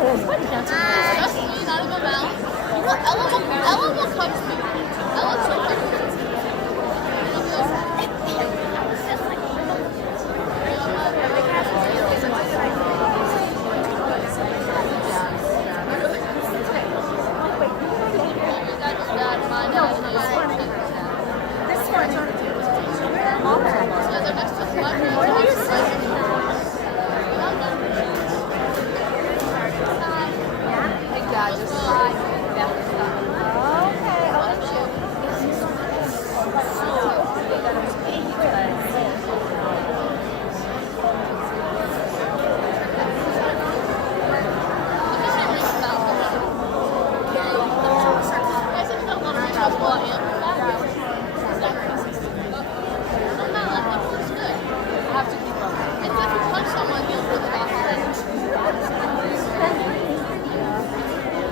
Just me, not even Mel. Ella will come to me. Ella's so funny.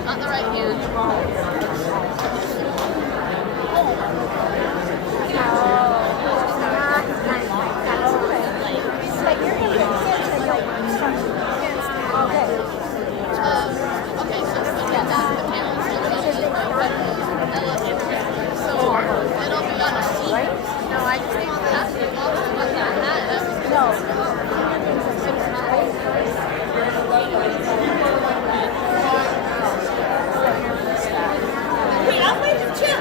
Not the right hand. Okay, so the panel so it'll be on a seat. No, I just think that's the Wait, I'll wait for Jim.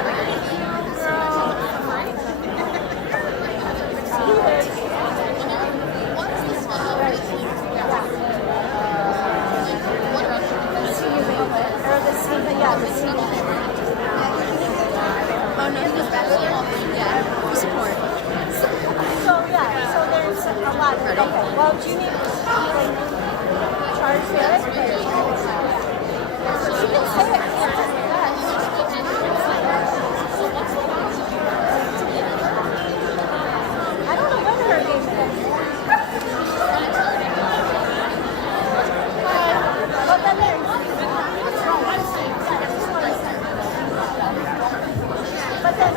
What's the smell of this? Oh no, the bachelor? Yeah, support. So there's a lot. Okay, well, do you need charge there? She can say it. I don't know when her game is. But then there's but then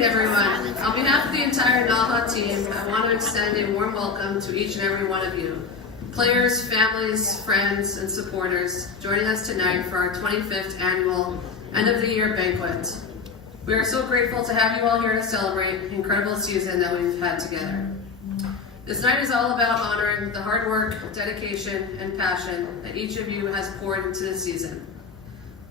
evening, everyone. On behalf of the entire NAHA team, I want to extend a warm welcome to each and every one of you. Players, families, friends, and supporters joining us tonight for our 25th annual End of the Year Banquet. We are so grateful to have you all here to celebrate the incredible season that we've had together. This night is all about honoring the hard work, dedication, and passion that each of you has poured into this season.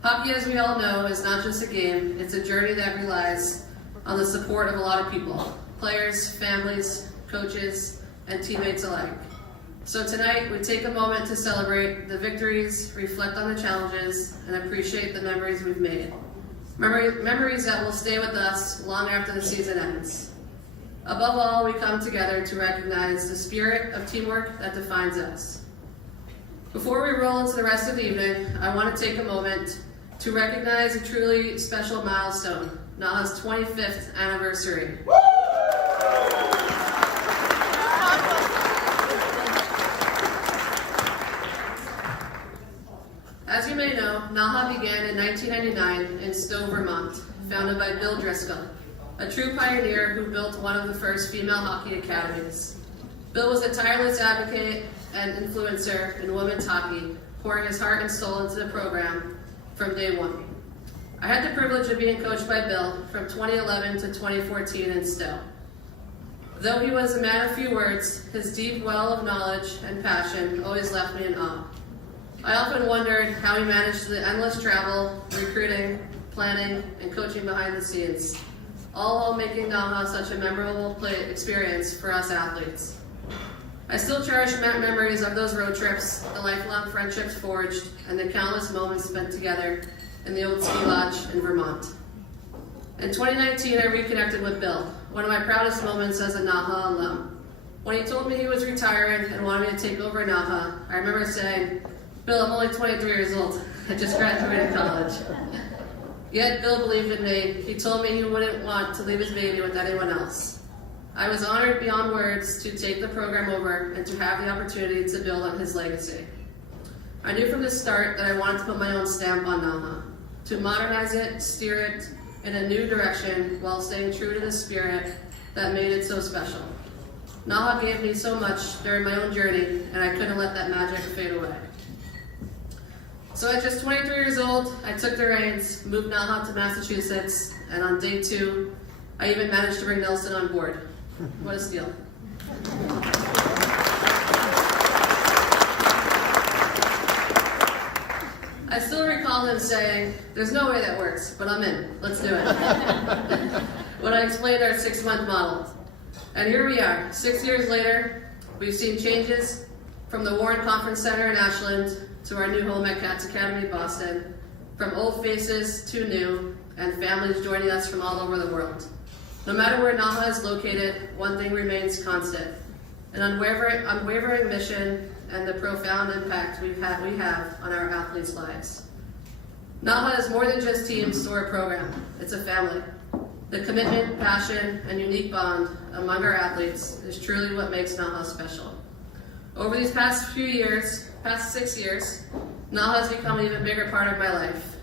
Hockey, as we all know, is not just a game, it's a journey that relies on the support of a lot of people, players, families, coaches, and teammates alike. So tonight, we take a moment to celebrate the victories, reflect on the challenges, and appreciate the memories we've made. Memories that will stay with us long after the season ends. Above all, we come together to recognize the spirit of teamwork that defines us. Before we roll into the rest of the evening, I want to take a moment to recognize a truly special milestone, NAHA's 25th anniversary. As you may know, NAHA began in 1999 in Stowe, Vermont, founded by Bill Driscoll, a true pioneer who built one of the first female hockey academies. Bill was a tireless advocate and influencer in women's hockey, pouring his heart and soul into the program from day one. I had the privilege of being coached by Bill from 2011 to 2014 in Stowe. Though he was a man of few words, his deep well of knowledge and passion always left me in awe. I often wondered how he managed the endless travel, recruiting, planning, and coaching behind the scenes, all while making NAHA such a memorable experience for us athletes. I still cherish memories of those road trips, the lifelong friendships forged, and the countless moments spent together in the old ski lodge in Vermont. In 2019, I reconnected with Bill, one of my proudest moments as a NAHA alum. When he told me he was retiring and wanted me to take over NAHA, I remember saying, "Bill, I'm only 23 years old. I just graduated college." Yet Bill believed in me. He told me he wouldn't want to leave his baby with anyone else. I was honored beyond words to take the program over and to have the opportunity to build on his legacy. I knew from the start that I wanted to put my own stamp on NAHA, to modernize it, steer it in a new direction while staying true to the spirit that made it so special. NAHA gave me so much during my own journey, and I couldn't let that magic fade away. So at just 23 years old, I took the reins, moved NAHA to Massachusetts, and on day 2, I even managed to bring Nelson on board. What a steal. I still recall him saying, "There's no way that works, but I'm in. Let's do it." When I explained our 6-month model. And here we are, 6 years later, we've seen changes from the Warren Conference Center in Ashland to our new home at Cats Academy, Boston, from old faces to new, and families joining us from all over the world. No matter where NAHA is located, one thing remains constant: an unwavering mission and the profound impact we have on our athletes' lives. NAHA is more than just teams or a program. It's a family. The commitment, passion, and unique bond among our athletes is truly what makes NAHA special. Over these past 6 years, NAHA has become an even bigger part of my life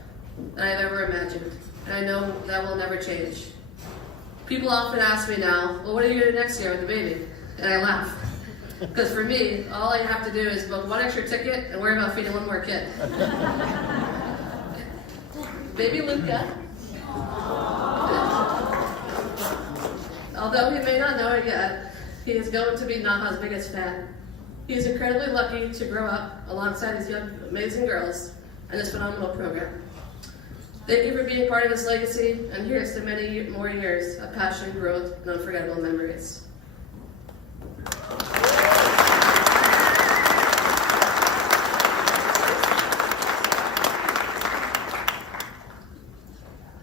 than I've ever imagined, and I know that will never change. People often ask me now, "Well, what are you going to do next year with the baby?" And I laugh. Because for me, all I have to do is book one extra ticket and worry about feeding one more kid. Baby Luca. Although he may not know it yet, he is going to be NAHA's biggest fan. He is incredibly lucky to grow up alongside these young, amazing girls and this phenomenal program. Thank you for being part of this legacy, and here's to many more years of passion, growth, and unforgettable memories.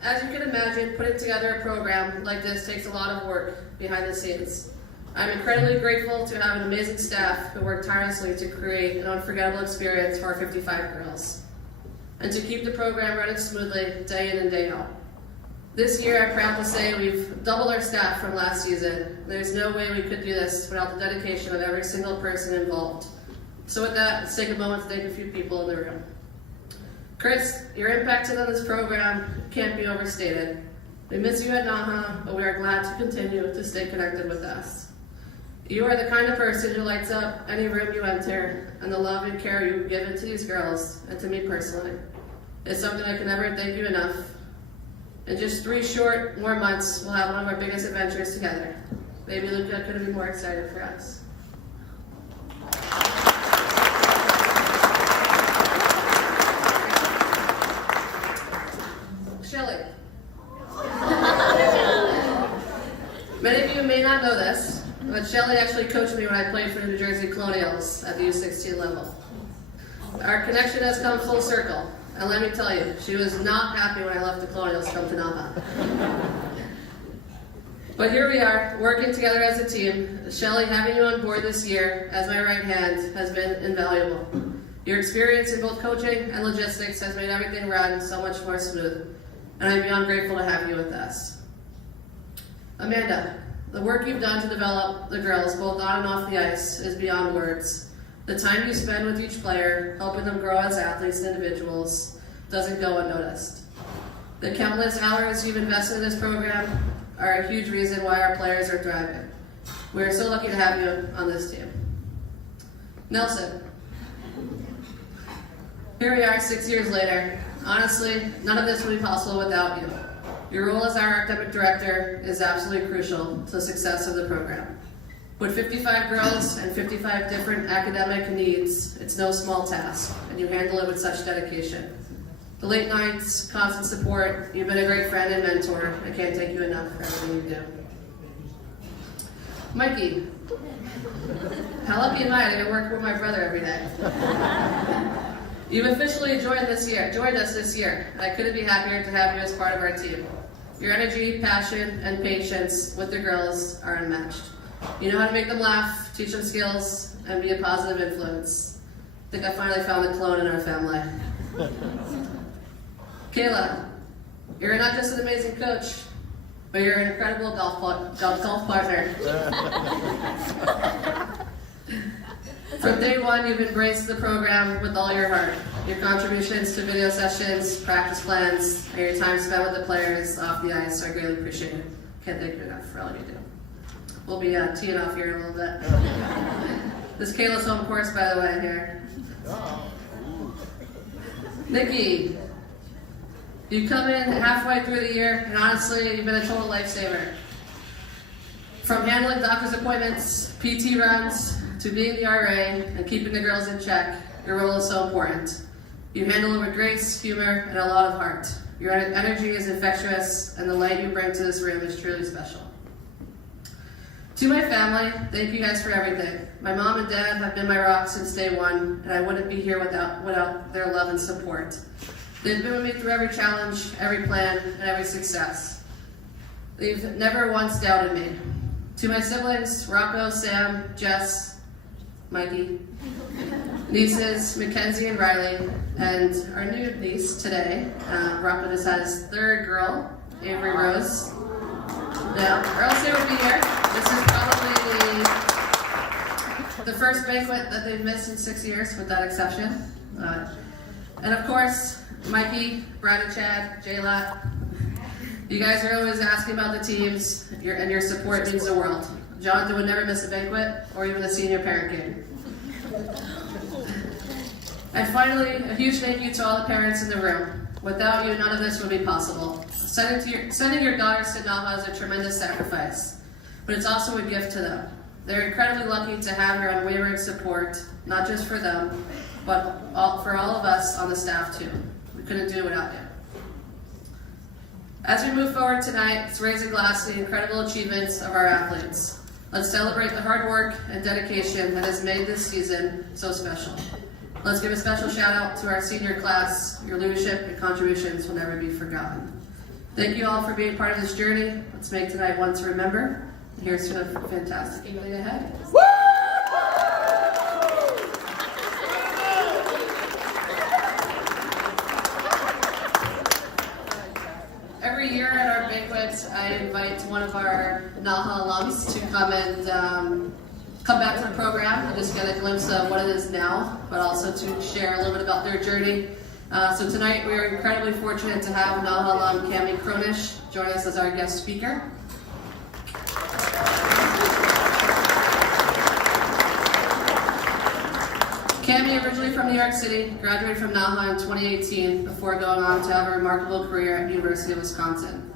As you can imagine, putting together a program like this takes a lot of work behind the scenes. I'm incredibly grateful to have an amazing staff who work tirelessly to create an unforgettable experience for our 55 girls, and to keep the program running smoothly day in and day out. This year, I'm proud to say we've doubled our staff from last season. There's no way we could do this without the dedication of every single person involved. So with that, let's take a moment to thank a few people in the room. Chris, your impact on this program can't be overstated. We miss you at NAHA, but we are glad to continue to stay connected with us. You are the kind of person who lights up any room you enter, and the love and care you've given to these girls, and to me personally, is something I can never thank you enough. In just 3 short more months, we'll have one of our biggest adventures together. Baby Luca couldn't be more excited for us. Shelly. Many of you may not know this, but Shelly actually coached me when I played for the New Jersey Colonials at the U16 level. Our connection has come full circle, and let me tell you, she was not happy when I left the Colonials to come to NAHA. But here we are, working together as a team. Shelly, having you on board this year as my right hand has been invaluable. Your experience in both coaching and logistics has made everything run so much more smooth, and I'm beyond grateful to have you with us. Amanda, the work you've done to develop the girls, both on and off the ice, is beyond words. The time you spend with each player, helping them grow as athletes and individuals, doesn't go unnoticed. The countless hours you've invested in this program are a huge reason why our players are thriving. We are so lucky to have you on this team. Nelson, here we are 6 years later. Honestly, none of this would be possible without you. Your role as our academic director is absolutely crucial to the success of the program. With 55 girls and 55 different academic needs, it's no small task, and you handle it with such dedication. The late nights, constant support, you've been a great friend and mentor. I can't thank you enough for everything you do. Mikey, how lucky am I to get to work with my brother every day? You've officially joined us this year, and I couldn't be happier to have you as part of our team. Your energy, passion, and patience with the girls are unmatched. You know how to make them laugh, teach them skills, and be a positive influence. I think I finally found the clone in our family. Kayla, you're not just an amazing coach, but you're an incredible golf partner. From day one, you've embraced the program with all your heart. Your contributions to video sessions, practice plans, and your time spent with the players off the ice are greatly appreciated. Can't thank you enough for all you do. We'll be teeing off here in a little bit. This is Kayla's home course, by the way, here. Nikki, you come in halfway through the year, and honestly, you've been a total lifesaver. From handling doctor's appointments, PT runs, to being the RA and keeping the girls in check, your role is so important. You handle it with grace, humor, and a lot of heart. Your energy is infectious, and the light you bring to this room is truly special. To my family, thank you guys for everything. My mom and dad have been my rock since day one, and I wouldn't be here without their love and support. They've been with me through every challenge, every plan, and every success. They've never once doubted me. To my siblings, Rocco, Sam, Jess, Mikey, nieces, Mackenzie and Riley, and our new niece today, Rocco just had his 3rd girl, Avery Rose. Now, or else they would be here. This is probably the first banquet that they've missed in 6 years, with that exception. And of course, Mikey, Brad and Chad, J-Lot. You guys are always asking about the teams, and your support means the world. Jonathan would never miss a banquet or even a senior parent game. And finally, a huge thank you to all the parents in the room. Without you, none of this would be possible. Sending your daughters to NAHA is a tremendous sacrifice, but it's also a gift to them. They're incredibly lucky to have your unwavering support, not just for them, but for all of us on the staff too. We couldn't do it without you. As we move forward tonight, let's raise a glass to the incredible achievements of our athletes. Let's celebrate the hard work and dedication that has made this season so special. Let's give a special shout out to our senior class. Your leadership and contributions will never be forgotten. Thank you all for being part of this journey. Let's make tonight one to remember. Here's to a fantastic evening ahead. Every year at our banquets, I invite one of our NAHA alums to come back to the program and just get a glimpse of what it is now, but also to share a little bit about their journey So tonight we are incredibly fortunate to have NAHA alum Cami Cronish join us as our guest speaker. Cami, originally from New York City, graduated from NAHA in 2018 before going on to have a remarkable career at University of Wisconsin.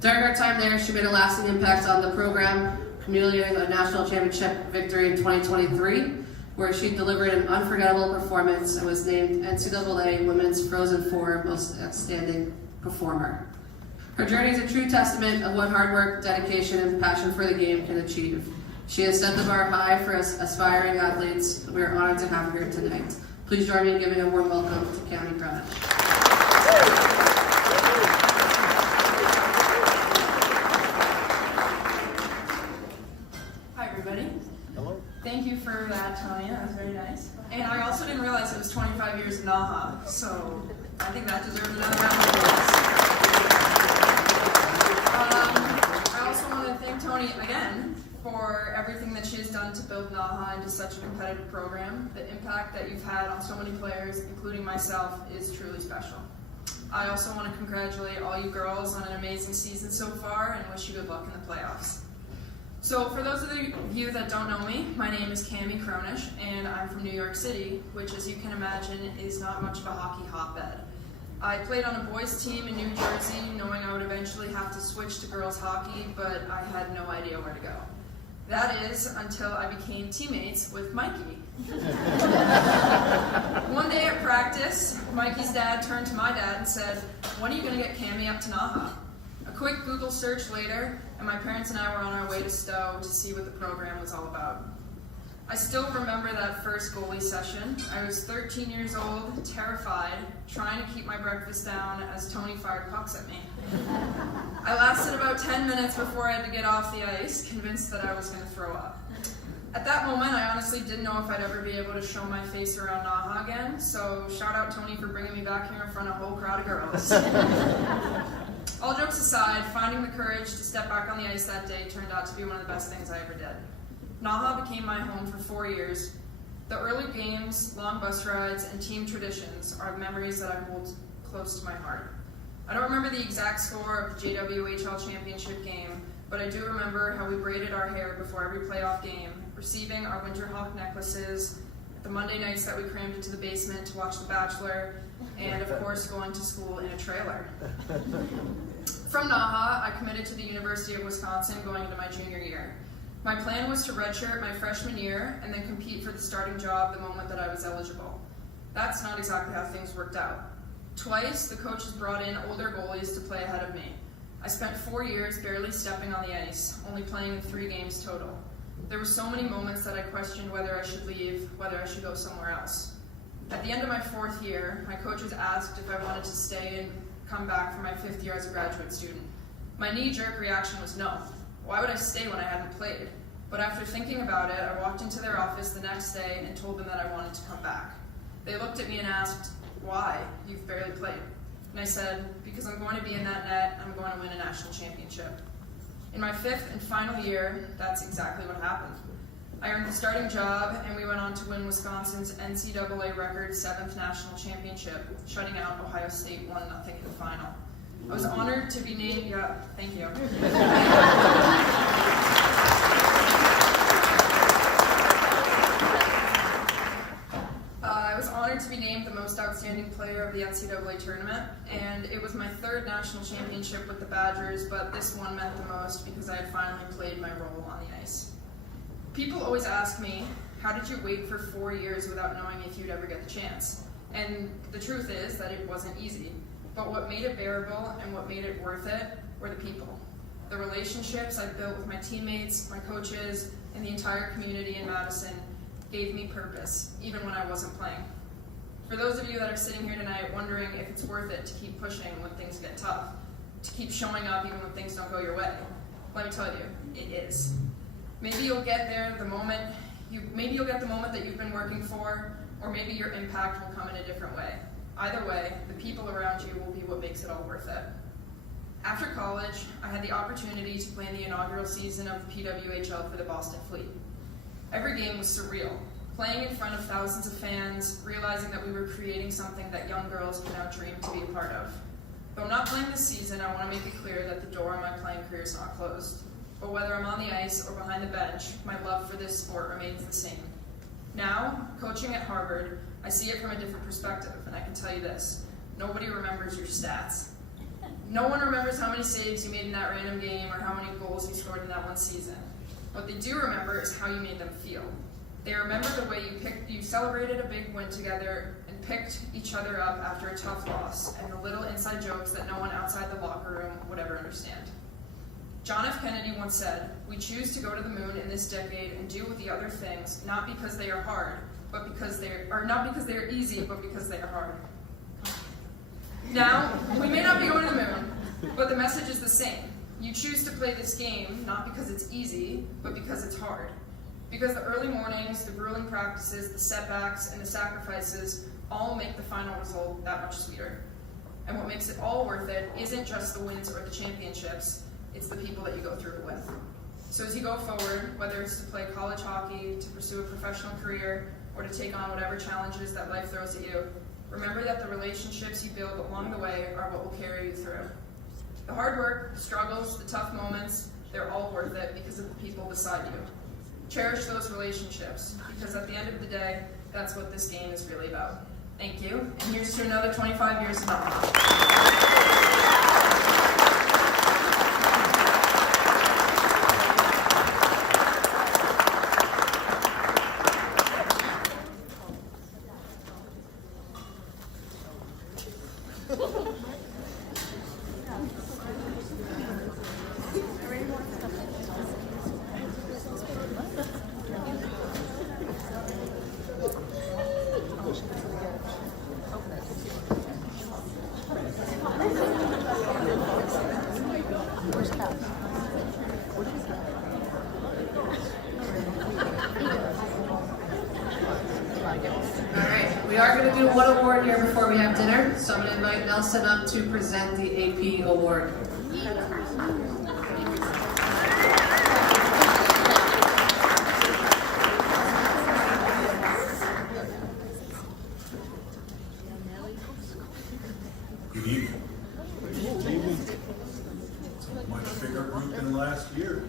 During her time there, she made a lasting impact on the program, culminating a national championship victory in 2023, where she delivered an unforgettable performance and was named NCAA Women's Frozen Four Most Outstanding Performer. Her journey is a true testament of what hard work, dedication, and passion for the game can achieve. She has set the bar high for us aspiring athletes. We are honored to have her here tonight. Please join me in giving a warm welcome to Cami Cronish. Thank you for that, Tanya. That was very nice. And I also didn't realize it was 25 years in NAHA, so I think that deserves another round of applause. I also want to thank Tony again for everything that she has done to build NAHA into such a competitive program. The impact that you've had on so many players, including myself, is truly special. I also want to congratulate all you girls on an amazing season so far and wish you good luck in the playoffs. So for those of you that don't know me, my name is Cami Cronish, and I'm from New York City, which, as you can imagine, is not much of a hockey hotbed. I played on a boys' team in New Jersey, knowing I would eventually have to switch to girls' hockey, but I had no idea where to go. That is, until I became teammates with Mikey. One day at practice, Mikey's dad turned to my dad and said, "When are you going to get Cami up to NAHA?" A quick Google search later, and my parents and I were on our way to Stowe to see what the program was all about. I still remember that first goalie session. I was 13 years old, terrified, trying to keep my breakfast down as Tony fired pucks at me. I lasted about 10 minutes before I had to get off the ice, convinced that I was going to throw up. At that moment, I honestly didn't know if I'd ever be able to show my face around NAHA again, so shout out Tony for bringing me back here in front of a whole crowd of girls. All jokes aside, finding the courage to step back on the ice that day turned out to be one of the best things I ever did. NAHA became my home for 4 years. The early games, long bus rides, and team traditions are memories that I hold close to my heart. I don't remember the exact score of the JWHL championship game, but I do remember how we braided our hair before every playoff game, receiving our Winterhawk necklaces, the Monday nights that we crammed into the basement to watch The Bachelor, and of course going to school in a trailer. From NAHA, I committed to the University of Wisconsin going into my junior year. My plan was to redshirt my freshman year and then compete for the starting job the moment that I was eligible. That's not exactly how things worked out. Twice, the coaches brought in older goalies to play ahead of me. I spent 4 years barely stepping on the ice, only playing in 3 games total. There were so many moments that I questioned whether I should leave, whether I should go somewhere else. At the end of my 4th year, my coaches asked if I wanted to stay and come back for my 5th year as a graduate student. My knee-jerk reaction was no. Why would I stay when I hadn't played? But after thinking about it, I walked into their office the next day and told them that I wanted to come back. They looked at me and asked, "Why? You've barely played." And I said, "Because I'm going to be in that net and I'm going to win a national championship." In my 5th and final year, that's exactly what happened. I earned the starting job, and we went on to win Wisconsin's NCAA record 7th national championship, shutting out Ohio State 1-0 in the final. I was honored to be named, thank you. I was honored to be named the most outstanding player of the NCAA tournament, and it was my 3rd national championship with the Badgers, but this one meant the most because I had finally played my role on the ice. People always ask me, how did you wait for 4 years without knowing if you'd ever get the chance? And the truth is that it wasn't easy. But what made it bearable and what made it worth it were the people. The relationships I built with my teammates, my coaches, and the entire community in Madison gave me purpose, even when I wasn't playing. For those of you that are sitting here tonight wondering if it's worth it to keep pushing when things get tough, to keep showing up even when things don't go your way, let me tell you, it is. Maybe you'll get there the moment that you've been working for, or maybe your impact will come in a different way. Either way, the people around you will be what makes it all worth it. After college, I had the opportunity to play in the inaugural season of the PWHL for the Boston Fleet. Every game was surreal. playing in front of thousands of fans, realizing that we were creating something that young girls can now dream to be a part of. Though I'm not playing this season, I want to make it clear that the door on my playing career is not closed. But whether I'm on the ice or behind the bench, my love for this sport remains the same. Now, coaching at Harvard, I see it from a different perspective, and I can tell you this: nobody remembers your stats. No one remembers how many saves you made in that random game or how many goals you scored in that one season. What they do remember is how you made them feel. They remember the way you celebrated a big win together and picked each other up after a tough loss, and the little inside jokes that no one outside the locker room would ever understand. John F. Kennedy once said, "We choose to go to the moon in this decade and do the other things, not because they are hard, but not because they are easy, but because they are hard." Now, we may not be going to the moon, but the message is the same. You choose to play this game, not because it's easy, but because it's hard. Because the early mornings, the grueling practices, the setbacks, and the sacrifices all make the final result that much sweeter. And what makes it all worth it isn't just the wins or the championships, it's the people that you go through it with. So as you go forward, whether it's to play college hockey, to pursue a professional career, or to take on whatever challenges that life throws at you, remember that the relationships you build along the way are what will carry you through. The hard work, the struggles, the tough moments, they're all worth it because of the people beside you. Cherish those relationships, because at the end of the day, that's what this game is really about. Thank you, and here's to another 25 years of NAHA. We are going to do one award here before we have dinner, so I'm going to invite Nelson up to present the AP award. Good evening. It's a much bigger group than last year.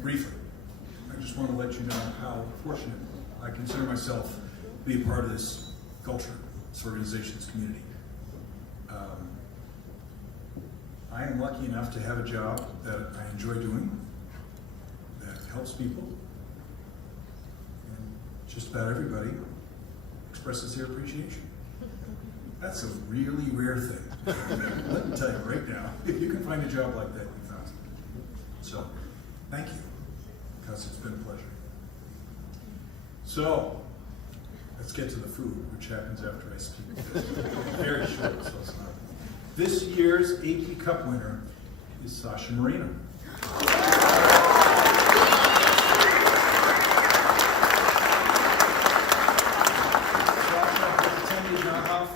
Briefly, I just want to let you know how fortunate I consider myself to be a part of this culture, this organization, this community. I am lucky enough to have a job that I enjoy doing, that helps people, and just about everybody expresses their appreciation. That's a really rare thing. Let me tell you right now, if you can find a job like that, you found something. So, thank you, because it's been a pleasure. So, let's get to the food, which happens after I speak. Very short, so it's not. This year's AP Cup winner is Sasha Marino.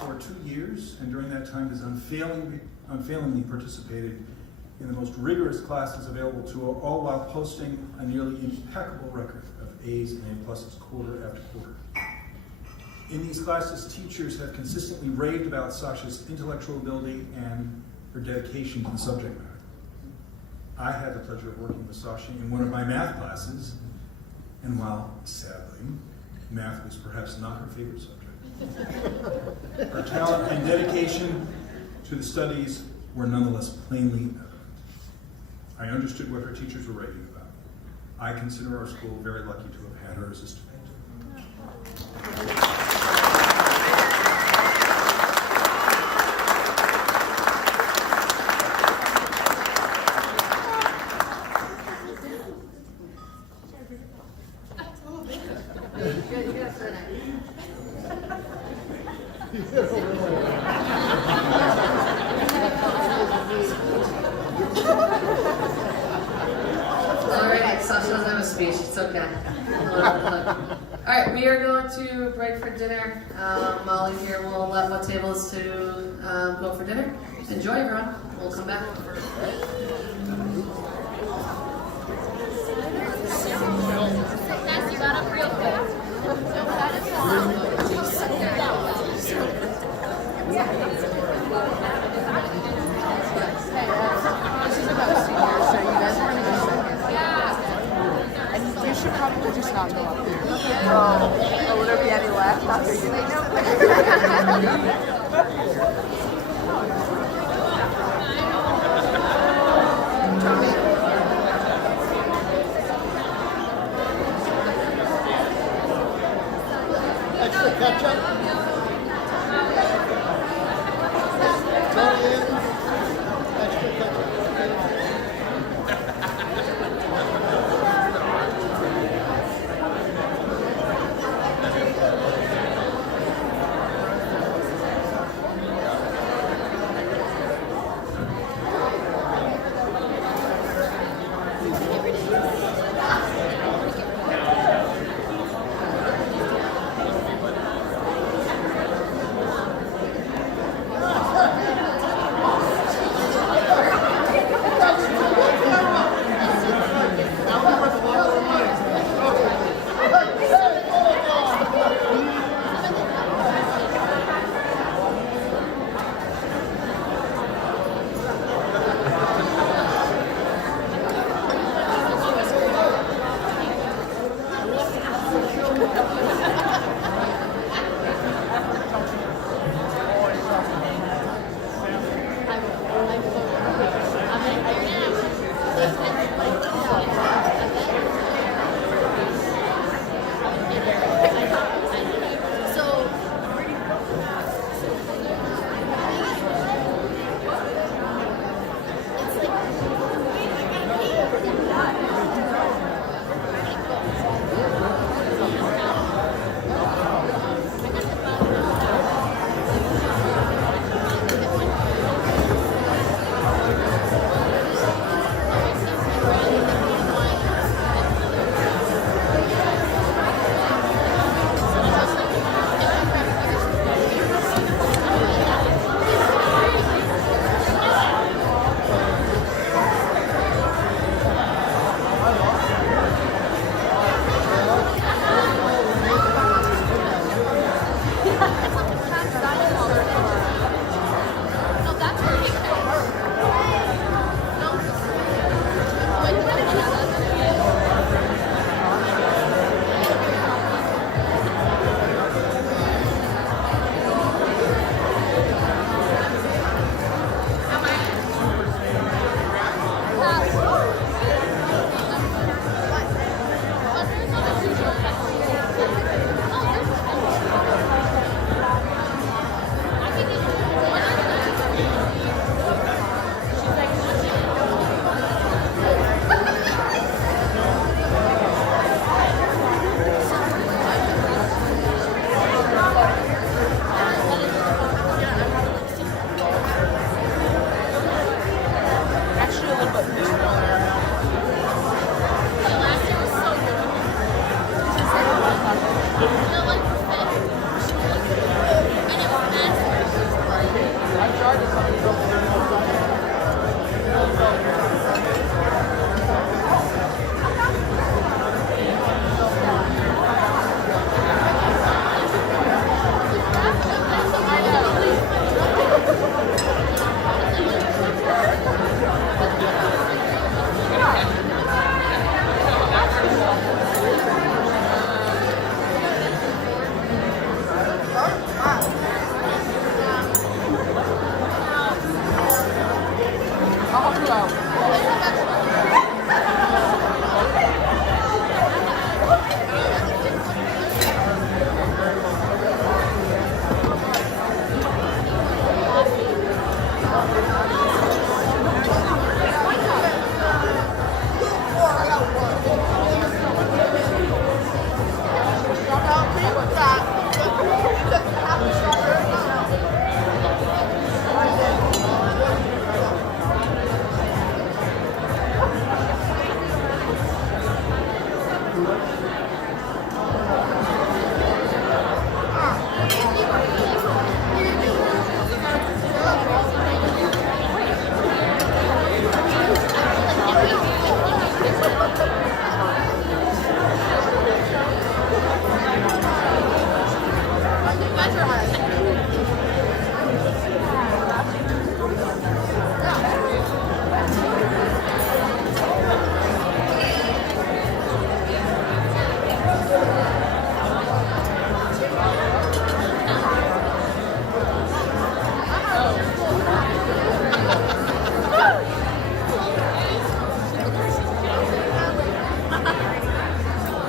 For 2 years, and during that time has unfailingly participated in the most rigorous classes available to her, all while posting a nearly impeccable record of A's and A pluses quarter after quarter. In these classes, teachers have consistently raved about Sasha's intellectual ability and her dedication to the subject matter. I had the pleasure of working with Sasha in one of my math classes, and while, sadly, math was perhaps not her favorite subject, her talent and dedication to the studies were nonetheless plainly evident. I understood what her teachers were raving about. I consider our school very lucky to have had her as a student. speech. It's okay. All right, we are going to break for dinner. Molly here will let what tables to go for dinner. Enjoy, everyone. We'll come back. Ness, you got up real quick. You should probably just not go up there. Oh, will there be any left after you leave? Extra ketchup? Tony, extra ketchup.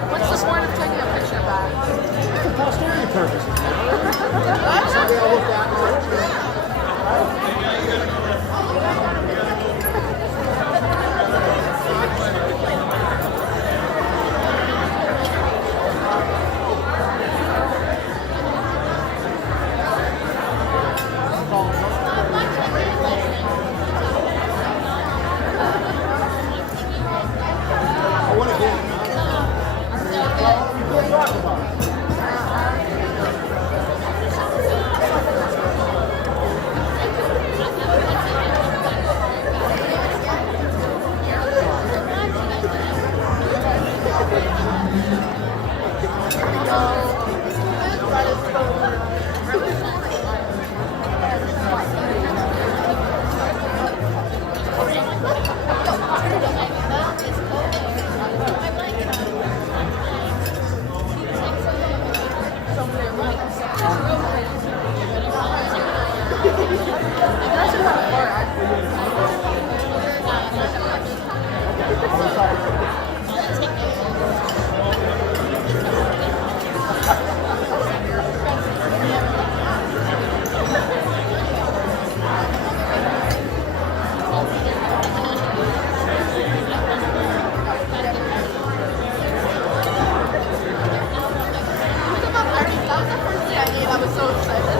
What's the point of taking a picture back? For posterity purposes. Somebody will look back on it. I want to get it. Well, you can't talk about it. I was so excited.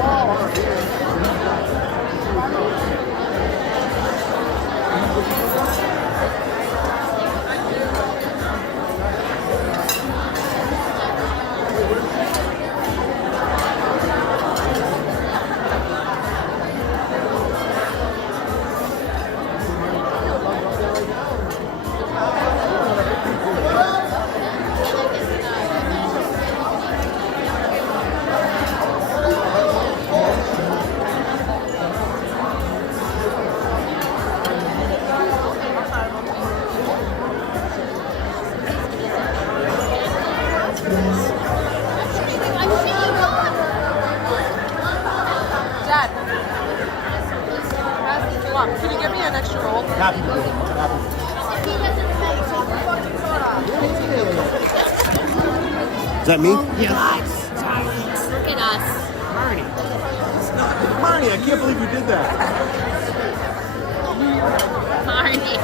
Oh, Dad. Mom, can you give me an extra roll? Happy to do it. Happy to do it. Is that me? Look at us. Marnie, I can't believe you did that. Marnie.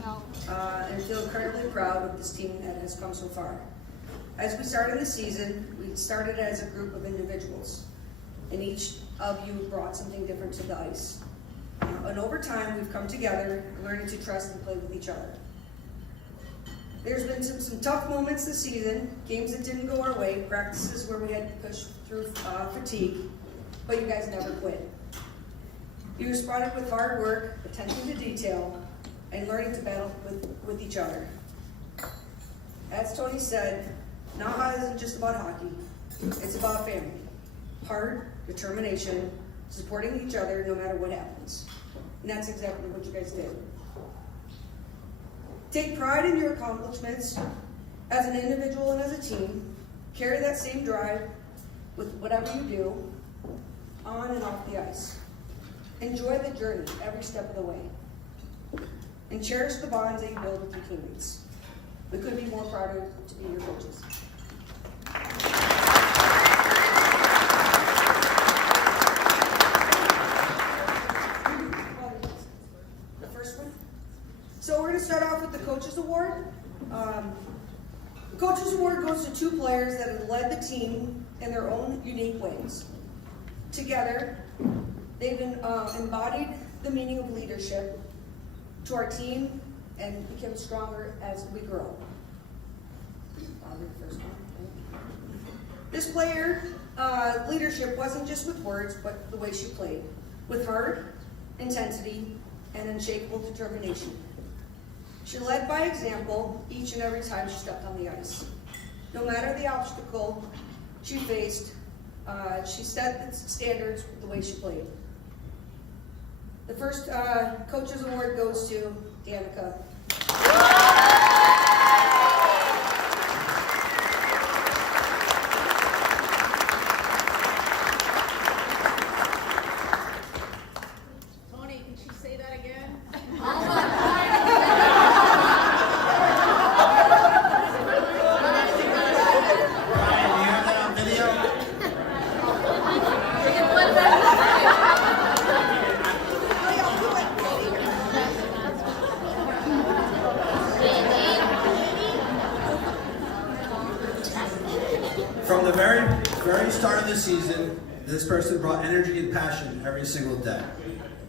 happy and feel incredibly proud of this team that has come so far. As we started the season, we started as a group of individuals, and each of you brought something different to the ice. And over time, we've come together, learning to trust and play with each other. There's been some tough moments this season, games that didn't go our way, practices where we had to push through fatigue, but you guys never quit. You responded with hard work, attention to detail, and learning to battle with each other. As Tony said, NAHA isn't just about hockey, it's about family. Heart, determination, supporting each other no matter what happens. And that's exactly what you guys did. Take pride in your accomplishments as an individual and as a team. Carry that same drive with whatever you do, on and off the ice. Enjoy the journey every step of the way. And cherish the bonds that you build with your teammates. We couldn't be more prouder to be your coaches. The first one. So we're going to start off with the Coaches Award. The Coaches Award goes to 2 players that have led the team in their own unique ways. Together, they've embodied the meaning of leadership to our team and become stronger as we grow. I'll read the first one. This player, leadership wasn't just with words, but the way she played, with heart, intensity, and unshakable determination. She led by example each and every time she stepped on the ice. No matter the obstacle she faced, she set the standards with the way she played. The first Coaches Award goes to Danica. Tony, can she say that again? Brian, do you have that on video? From the very start of the season, this person brought energy and passion every single day.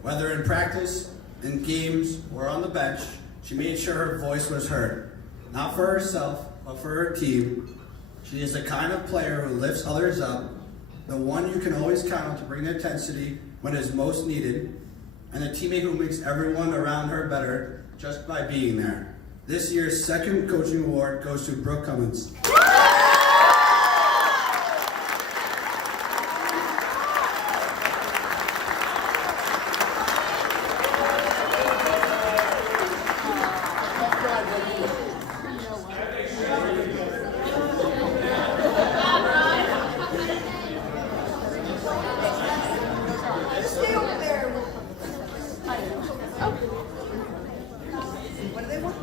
Whether in practice, in games, or on the bench, she made sure her voice was heard. Not for herself, but for her team. She is the kind of player who lifts others up, the one you can always count on to bring the intensity when it is most needed, and a teammate who makes everyone around her better just by being there. This year's second coaching award goes to Brooke Cummins. Stay over there. What do they want?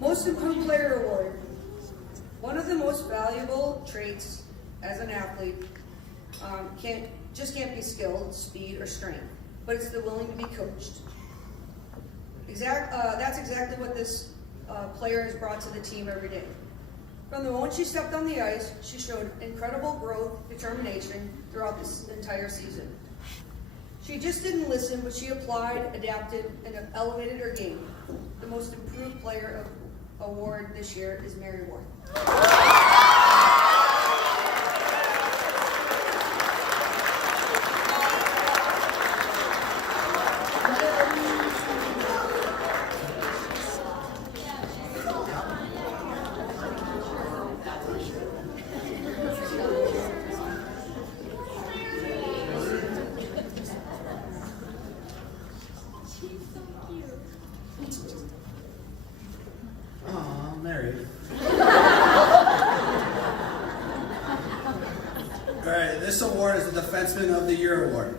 Most Improved Player Award. One of the most valuable traits as an athlete can't be skill, speed, or strength, but it's the willing to be coached. That's exactly what this player has brought to the team every day. From the moment she stepped on the ice, she showed incredible growth, determination throughout this entire season. She just didn't listen, but she applied, adapted, and elevated her game. The Most Improved Player Award this year is Mary Ward. Aw, Mary. Alright, this award is the Defenseman of the Year award.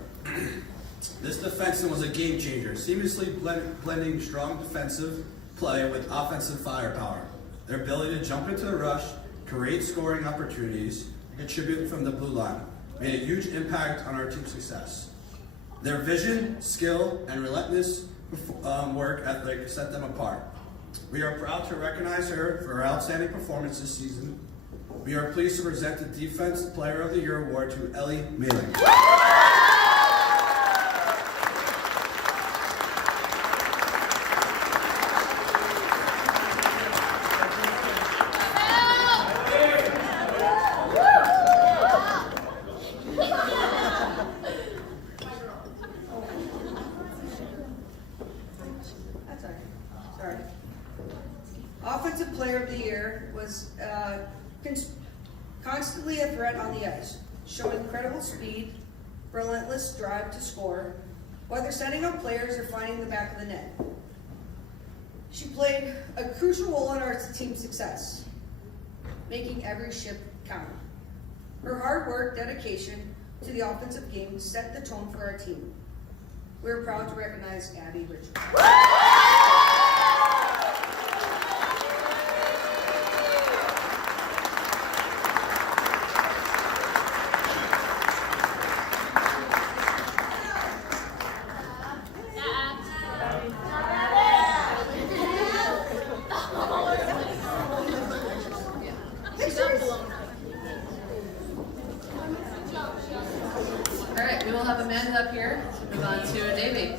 This defenseman was a game changer, seamlessly blending strong defensive play with offensive firepower. Their ability to jump into the rush, create scoring opportunities, and contribute from the blue line made a huge impact on our team's success. Their vision, skill, and relentless work ethic set them apart. We are proud to recognize her for her outstanding performance this season. We are pleased to present the Defense Player of the Year award to Ellie Mealing. That's all right. Sorry. Offensive Player of the Year was constantly a threat on the ice, showing incredible speed, relentless drive to score, whether setting up players or finding the back of the net. She played a crucial role in our team's success, making every shift count. Her hard work, dedication to the offensive game set the tone for our team. We are proud to recognize Abby Richards. All right, we will have Amanda up here to move on to Navy.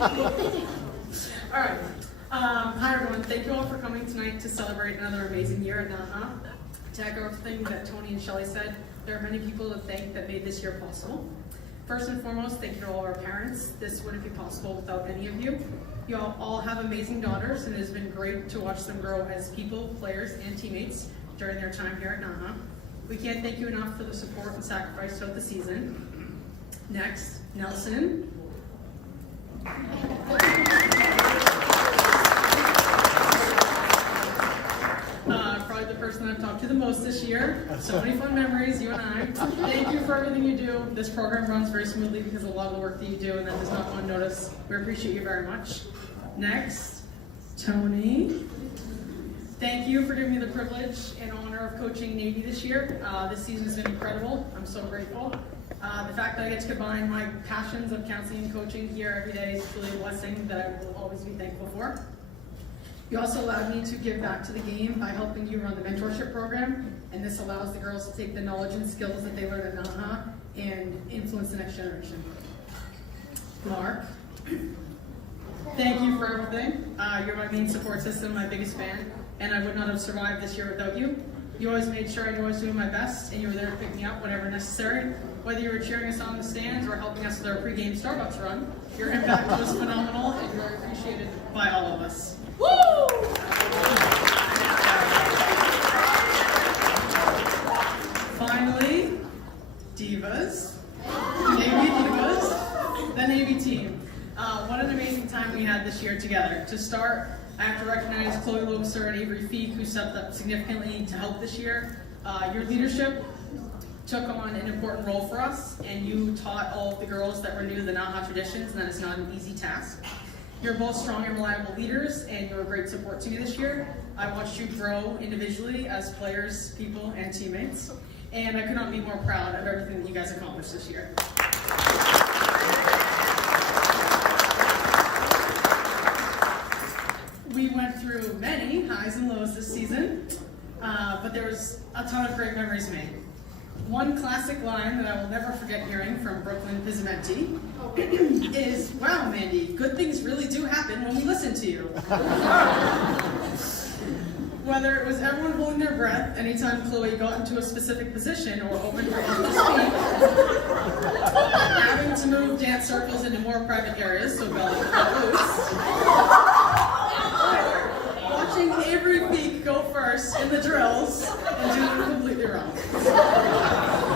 All right. Hi, everyone. Thank you all for coming tonight to celebrate another amazing year at NAHA. To echo everything that Tony and Shelley said, there are many people to thank that made this year possible. First and foremost, thank you to all our parents. This wouldn't be possible without any of you. You all have amazing daughters, and it has been great to watch them grow as people, players, and teammates during their time here at NAHA. We can't thank you enough for the support and sacrifice throughout the season. Next, Nelson. Probably the person that I've talked to the most this year. So many fun memories, you and I. Thank you for everything you do. This program runs very smoothly because of a lot of the work that you do, and that does not go unnoticed. We appreciate you very much. Next, Tony. Thank you for giving me the privilege and honor of coaching Navy this year. This season has been incredible. I'm so grateful. The fact that I get to combine my passions of counseling and coaching here every day is truly a blessing that I will always be thankful for. You also allowed me to give back to the game by helping you run the mentorship program, and this allows the girls to take the knowledge and skills that they learn at NAHA and influence the next generation. Mark, thank you for everything. You're my main support system, my biggest fan, and I would not have survived this year without you. You always made sure I knew I was doing my best, and you were there to pick me up whenever necessary. Whether you were cheering us on the stands or helping us with our pregame Starbucks run, your impact was phenomenal, and you are appreciated by all of us. Woo! Finally, Divas, Navy Divas, the Navy team. What an amazing time we had this year together. To start, I have to recognize Chloe Loebser and Avery Feek, who stepped up significantly to help this year. Your leadership took on an important role for us, and you taught all of the girls that were new to the NAHA traditions, and that is not an easy task. You're both strong and reliable leaders, and you're a great support to me this year. I watched you grow individually as players, people, and teammates, and I could not be more proud of everything that you guys accomplished this year. We went through many highs and lows this season, but there was a ton of great memories made. One classic line that I will never forget hearing from Brooklyn Pizzamenti is, "Wow, Mandy, good things really do happen when we listen to you." Whether it was everyone holding their breath anytime Chloe got into a specific position or opened her mouth to speak, having to move dance circles into more private areas so Bella could get loose, watching Avery Peak go first in the drills and do them completely wrong.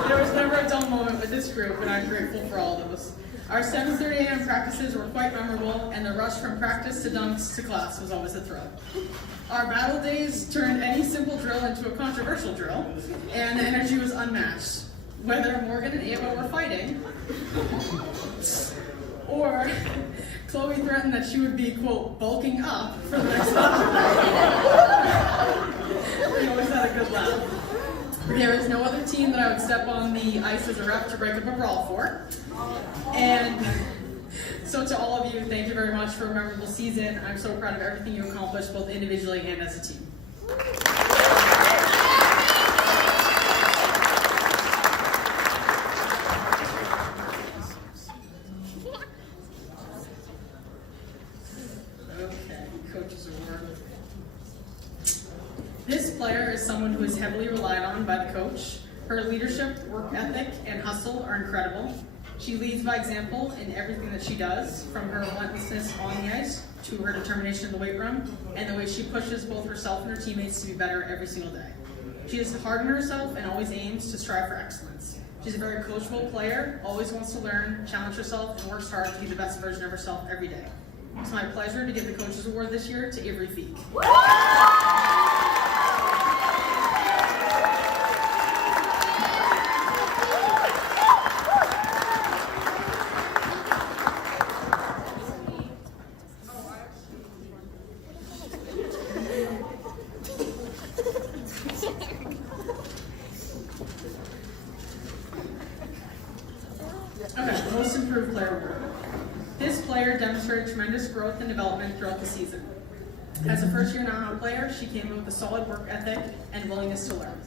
There was never a dull moment with this group, and I'm grateful for all of those. Our 7:30 a.m. practices were quite memorable, and the rush from practice to dunks to class was always a thrill. Our battle days turned any simple drill into a controversial drill, and the energy was unmatched. Whether Morgan and Ava were fighting, or Chloe threatened that she would be, quote, bulking up for the next battle. We always had a good laugh. There is no other team that I would step on the ice as a ref to break up a brawl for. And so to all of you, thank you very much for a memorable season. I'm so proud of everything you accomplished, both individually and as a team. Okay, Coach's Award. This player is someone who is heavily relied on by the coach. Her leadership, work ethic, and hustle are incredible. She leads by example in everything that she does, from her relentlessness on the ice to her determination in the weight room, and the way she pushes both herself and her teammates to be better every single day. She is hard on herself and always aims to strive for excellence. She's a very coachable player, always wants to learn, challenge herself, and works hard to be the best version of herself every day. It's my pleasure to give the Coach's Award this year to Avery Feek. Okay, Most Improved Player Award. This player demonstrated tremendous growth and development throughout the season. As a first-year NAHA player, she came in with a solid work ethic and willingness to learn.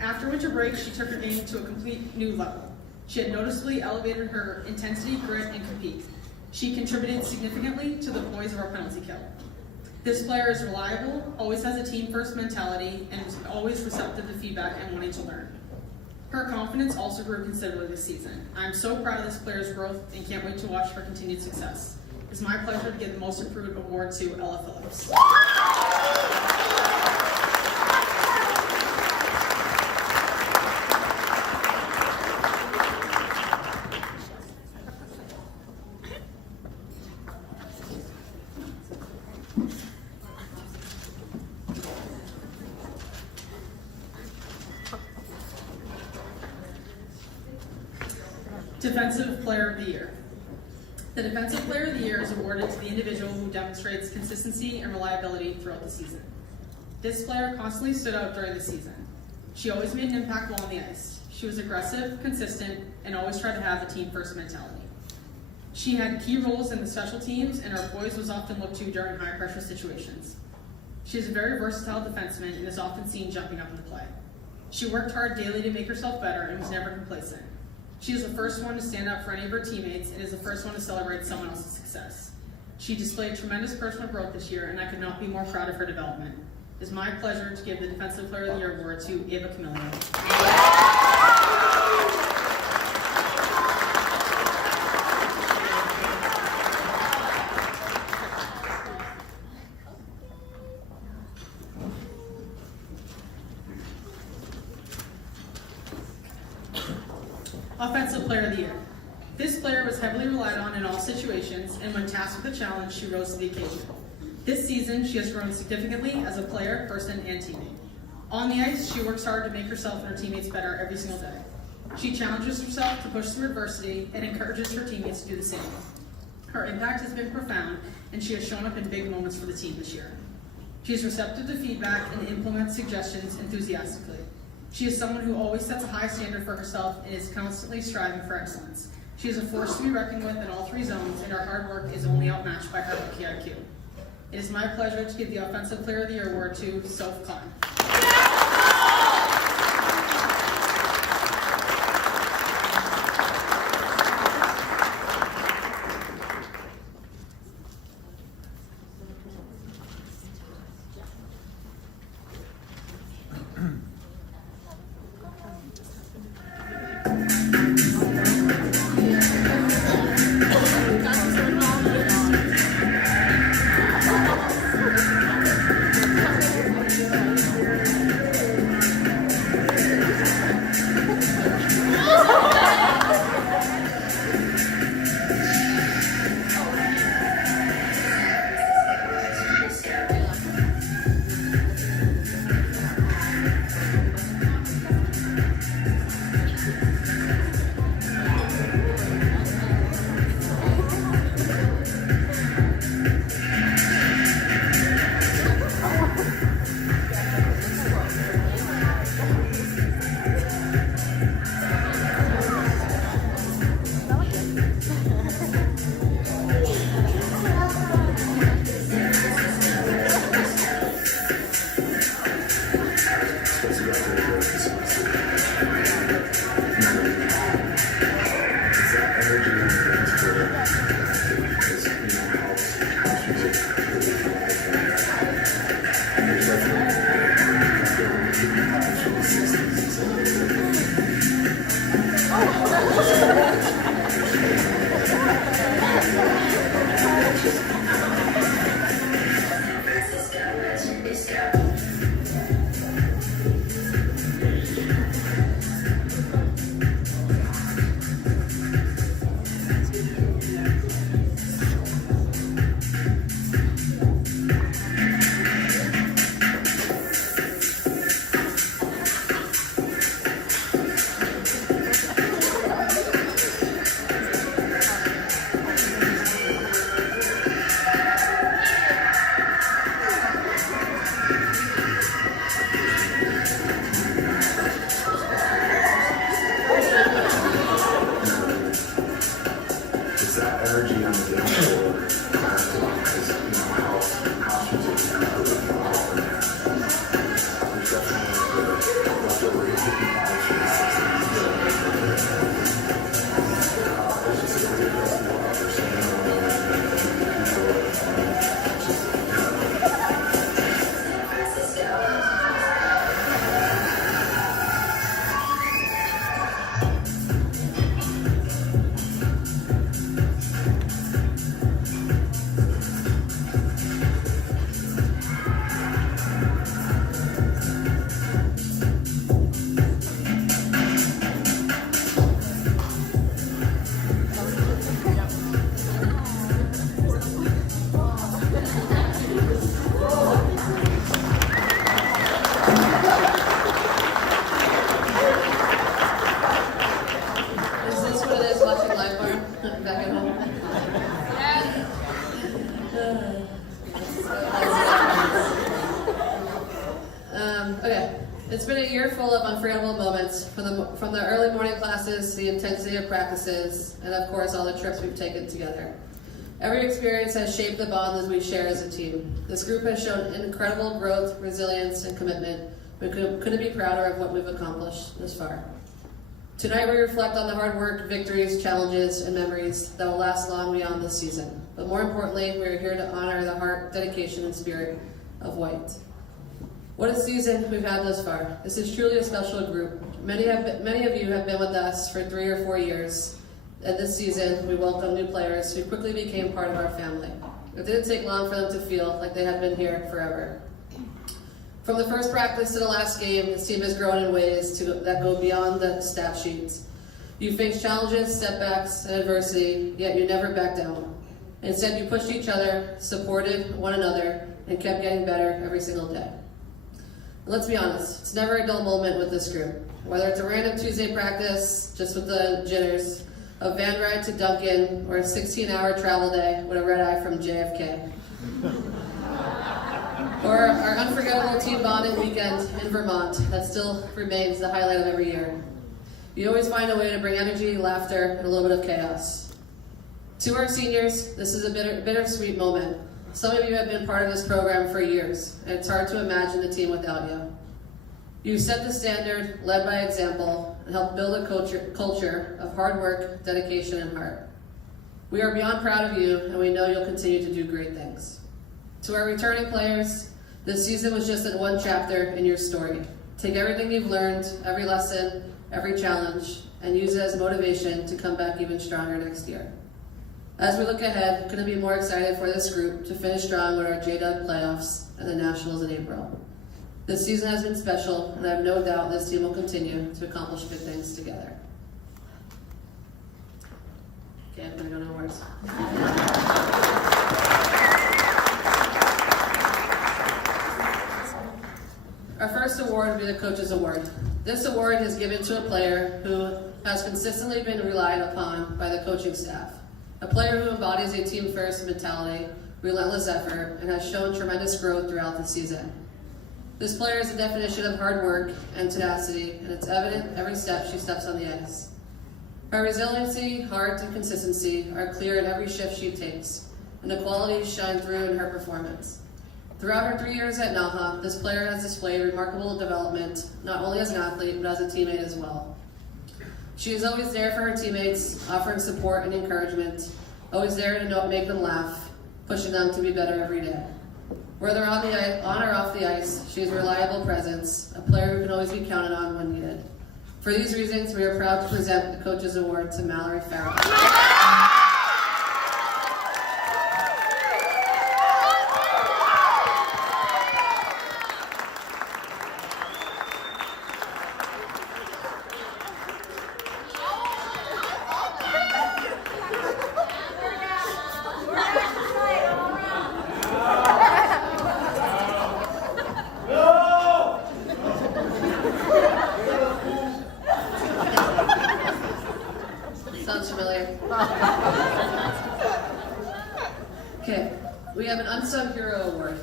After winter break, she took her game to a complete new level. She had noticeably elevated her intensity, grit, and compete. She contributed significantly to the poise of our penalty kill. This player is reliable, always has a team-first mentality, and is always receptive to feedback and wanting to learn. Her confidence also grew considerably this season. I'm so proud of this player's growth and can't wait to watch her continued success. It's my pleasure to give the Most Improved Award to Ella Phillips. Defensive Player of the Year. The Defensive Player of the Year is awarded to the individual who demonstrates consistency and reliability throughout the season. This player constantly stood out during the season. She always made an impact while on the ice. She was aggressive, consistent, and always tried to have a team-first mentality. She had key roles in the special teams, and her poise was often looked to during high-pressure situations. She is a very versatile defenseman and is often seen jumping up in the play. She worked hard daily to make herself better and was never complacent. She is the first one to stand up for any of her teammates and is the first one to celebrate someone else's success. She displayed tremendous personal growth this year, and I could not be more proud of her development. It is my pleasure to give the Defensive Player of the Year award to Ava Camilio. Offensive Player of the Year. This player was heavily relied on in all situations, and when tasked with a challenge, she rose to the occasion. This season, she has grown significantly as a player, person, and teammate. On the ice, she works hard to make herself and her teammates better every single day. She challenges herself to push through adversity and encourages her teammates to do the same. Her impact has been profound, and she has shown up in big moments for the team this year. She is receptive to feedback and implements suggestions enthusiastically. She is someone who always sets a high standard for herself and is constantly striving for excellence. She is a force to be reckoned with in all three zones, and her hard work is only outmatched by her rookie IQ. It is my pleasure to give the Offensive Player of the Year award to Soph Khan. It's been a year full of unforgettable moments, from the early morning classes to the intensity of practices, and of course all the trips we've taken together. Every experience has shaped the bonds we share as a team. This group has shown incredible growth, resilience, and commitment. We couldn't be prouder of what we've accomplished this far. Tonight we reflect on the hard work, victories, challenges, and memories that will last long beyond this season. But more importantly, we are here to honor the heart, dedication, and spirit of White. What a season we've had thus far. This is truly a special group. Many of you have been with us for 3 or 4 years. And this season, we welcome new players who quickly became part of our family. It didn't take long for them to feel like they had been here forever. From the first practice to the last game, this team has grown in ways that go beyond the stat sheets. You faced challenges, setbacks, and adversity, yet you never backed down. Instead, you pushed each other, supported one another, and kept getting better every single day. And let's be honest, it's never a dull moment with this group. Whether it's a random Tuesday practice, just with the jitters, a van ride to Duncan, or a 16-hour travel day with a red eye from JFK. Or our unforgettable team bonding weekend in Vermont that still remains the highlight of every year. You always find a way to bring energy, laughter, and a little bit of chaos. To our seniors, this is a bittersweet moment. Some of you have been part of this program for years, and it's hard to imagine the team without you. You've set the standard, led by example, and helped build a culture of hard work, dedication, and heart. We are beyond proud of you, and we know you'll continue to do great things. To our returning players, this season was just one chapter in your story. Take everything you've learned, every lesson, every challenge, and use it as motivation to come back even stronger next year. As we look ahead, couldn't be more excited for this group to finish strong with our JDUG playoffs and the Nationals in April. This season has been special, and I have no doubt this team will continue to accomplish good things together. Okay, I'm gonna go no words. Our first award will be the Coaches Award. This award is given to a player who has consistently been relied upon by the coaching staff. A player who embodies a team-first mentality, relentless effort, and has shown tremendous growth throughout the season. This player is the definition of hard work and tenacity, and it's evident every step she steps on the ice. Her resiliency, heart, and consistency are clear in every shift she takes, and the qualities shine through in her performance. Throughout her 3 years at NAHA, this player has displayed remarkable development, not only as an athlete, but as a teammate as well. She is always there for her teammates, offering support and encouragement, always there to make them laugh, pushing them to be better every day. Whether on or off the ice, she is a reliable presence, a player who can always be counted on when needed. For these reasons, we are proud to present the Coaches Award to Mallory Farrell. Sounds familiar. Okay, we have an Unsung Hero Award.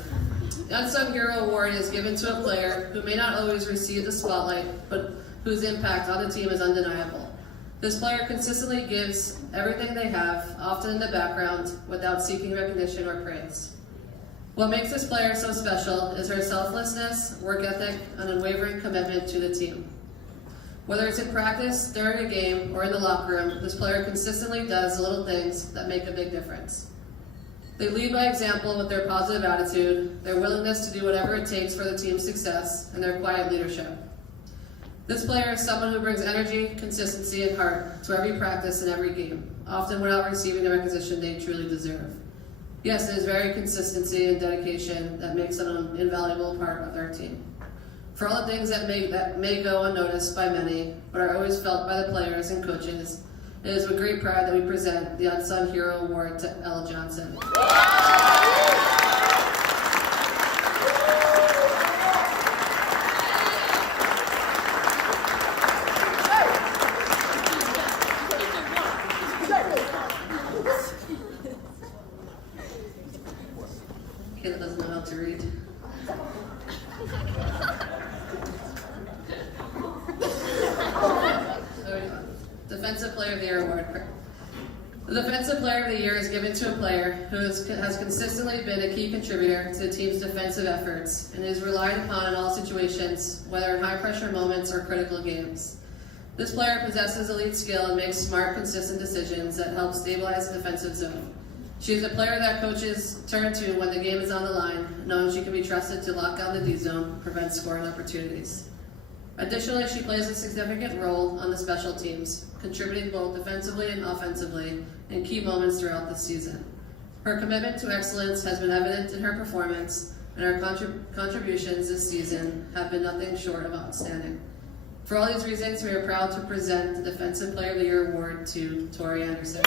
The Unsung Hero Award is given to a player who may not always receive the spotlight, but whose impact on the team is undeniable. This player consistently gives everything they have, often in the background, without seeking recognition or praise. What makes this player so special is her selflessness, work ethic, and unwavering commitment to the team. Whether it's in practice, during a game, or in the locker room, this player consistently does the little things that make a big difference. They lead by example with their positive attitude, their willingness to do whatever it takes for the team's success, and their quiet leadership. This player is someone who brings energy, consistency, and heart to every practice and every game, often without receiving the recognition they truly deserve. Yes, it is very consistency and dedication that makes them an invaluable part of their team. For all the things that may go unnoticed by many, but are always felt by the players and coaches, it is with great pride that we present the Unsung Hero Award to Ella Johnson. Kid doesn't know how to read. Defensive Player of the Year award. The Defensive Player of the Year is given to a player who has consistently been a key contributor to the team's defensive efforts and is relied upon in all situations, whether in high-pressure moments or critical games. This player possesses elite skill and makes smart, consistent decisions that help stabilize the defensive zone. She is a player that coaches turn to when the game is on the line, knowing she can be trusted to lock down the D zone, prevent scoring opportunities. Additionally, she plays a significant role on the special teams, contributing both defensively and offensively in key moments throughout the season. Her commitment to excellence has been evident in her performance, and her contributions this season have been nothing short of outstanding. For all these reasons, we are proud to present the Defensive Player of the Year award to Tori Anderson.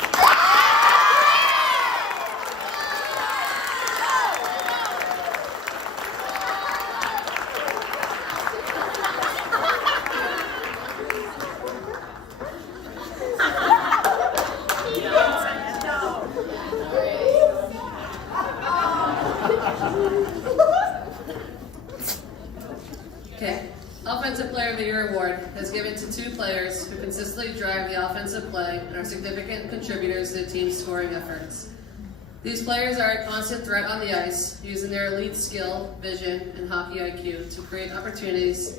Okay. Offensive Player of the Year award is given to two players who consistently drive the offensive play and are significant contributors to the team's scoring efforts. These players are a constant threat on the ice, using their elite skill, vision, and hockey IQ to create opportunities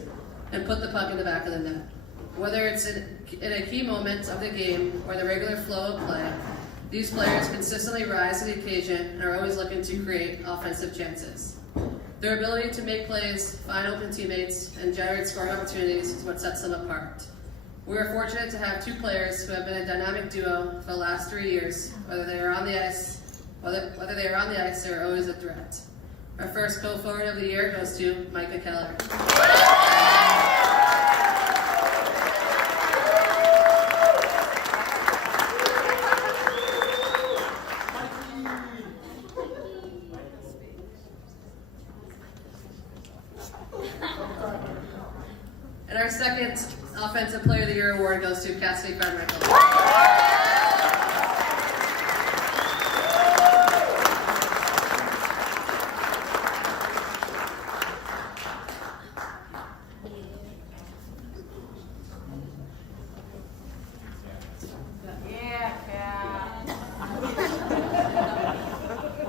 and put the puck in the back of the net. Whether it's in a key moment of the game or the regular flow of play, these players consistently rise to the occasion and are always looking to create offensive chances. Their ability to make plays, find open teammates, and generate scoring opportunities is what sets them apart. We are fortunate to have two players who have been a dynamic duo for the last 3 years. Whether they are on the ice, they are always a threat. Our first co-forward of the year goes to Micah Keller. And our second Offensive Player of the Year award goes to Cassidy Carmichael.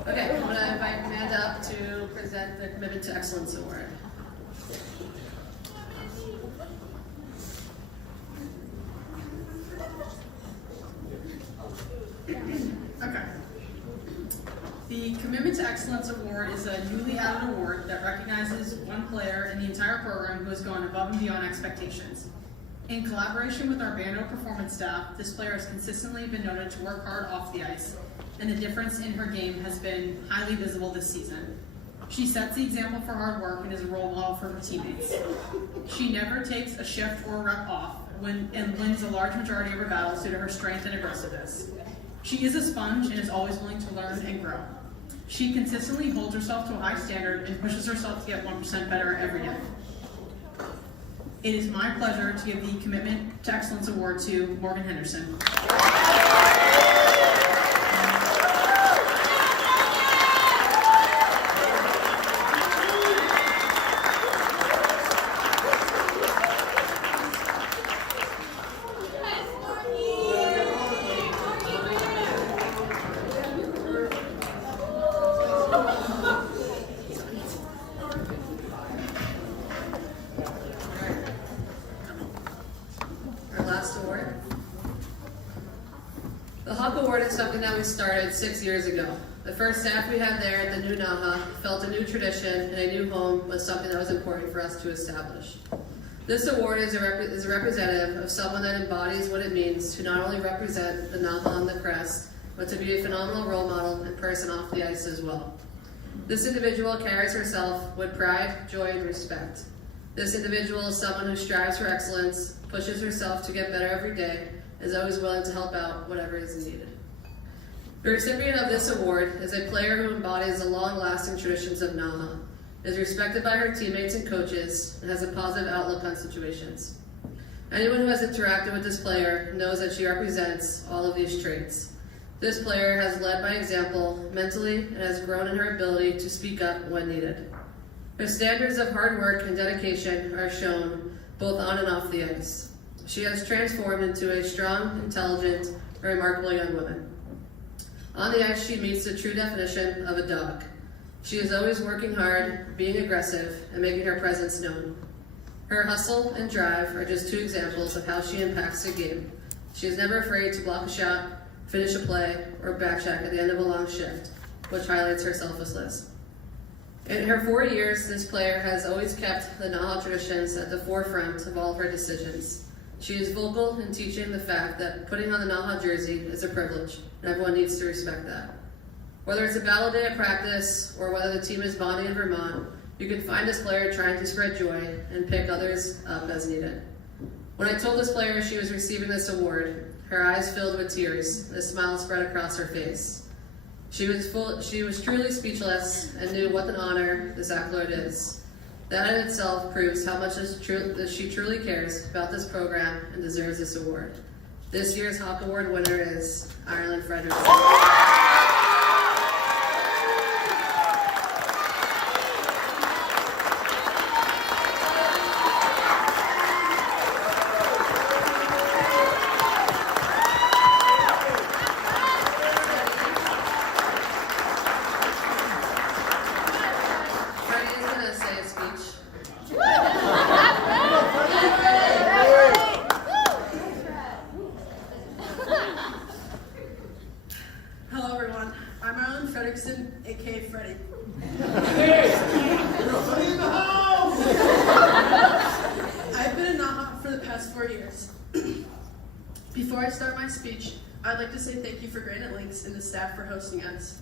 Okay, I'm going to invite Amanda up to present the Commitment to Excellence Award. Okay. The Commitment to Excellence Award is a newly added award that recognizes one player in the entire program who has gone above and beyond expectations. In collaboration with our Bando performance staff, this player has consistently been noted to work hard off the ice, and the difference in her game has been highly visible this season. She sets the example for hard work and is a role model for her teammates. She never takes a shift or a rep off and wins a large majority of her battles due to her strength and aggressiveness. She is a sponge and is always willing to learn and grow. She consistently holds herself to a high standard and pushes herself to get 1% better every day. It is my pleasure to give the Commitment to Excellence Award to Morgan Henderson. The Hawk Award is something that we started 6 years ago. The first staff we had there at the new NAHA felt a new tradition and a new home was something that was important for us to establish. This award is a representative of someone that embodies what it means to not only represent the NAHA on the crest, but to be a phenomenal role model and person off the ice as well. This individual carries herself with pride, joy, and respect. This individual is someone who strives for excellence, pushes herself to get better every day, is always willing to help out whatever is needed. The recipient of this award is a player who embodies the long-lasting traditions of NAHA, is respected by her teammates and coaches, and has a positive outlook on situations. Anyone who has interacted with this player knows that she represents all of these traits. This player has led by example mentally and has grown in her ability to speak up when needed. Her standards of hard work and dedication are shown both on and off the ice. She has transformed into a strong, intelligent, remarkable young woman. On the ice, she meets the true definition of a dog. She is always working hard, being aggressive, and making her presence known. Her hustle and drive are just two examples of how she impacts the game. She is never afraid to block a shot, finish a play, or backcheck at the end of a long shift, which highlights her selflessness. In her 4 years, this player has always kept the NAHA traditions at the forefront of all of her decisions. She is vocal in teaching the fact that putting on the NAHA jersey is a privilege, and everyone needs to respect that. Whether it's a battle day at practice, or whether the team is bonding in Vermont, you can find this player trying to spread joy and pick others up as needed. When I told this player she was receiving this award, her eyes filled with tears, and a smile spread across her face. She was truly speechless and knew what an honor this accolade is. That in itself proves how much that she truly cares about this program and deserves this award. This year's Hawk Award winner is Ireland Frederickson. aka Freddie. I've been in NAHA for the past 4 years. Before I start my speech, I'd like to say thank you for Granite Links and the staff for hosting us,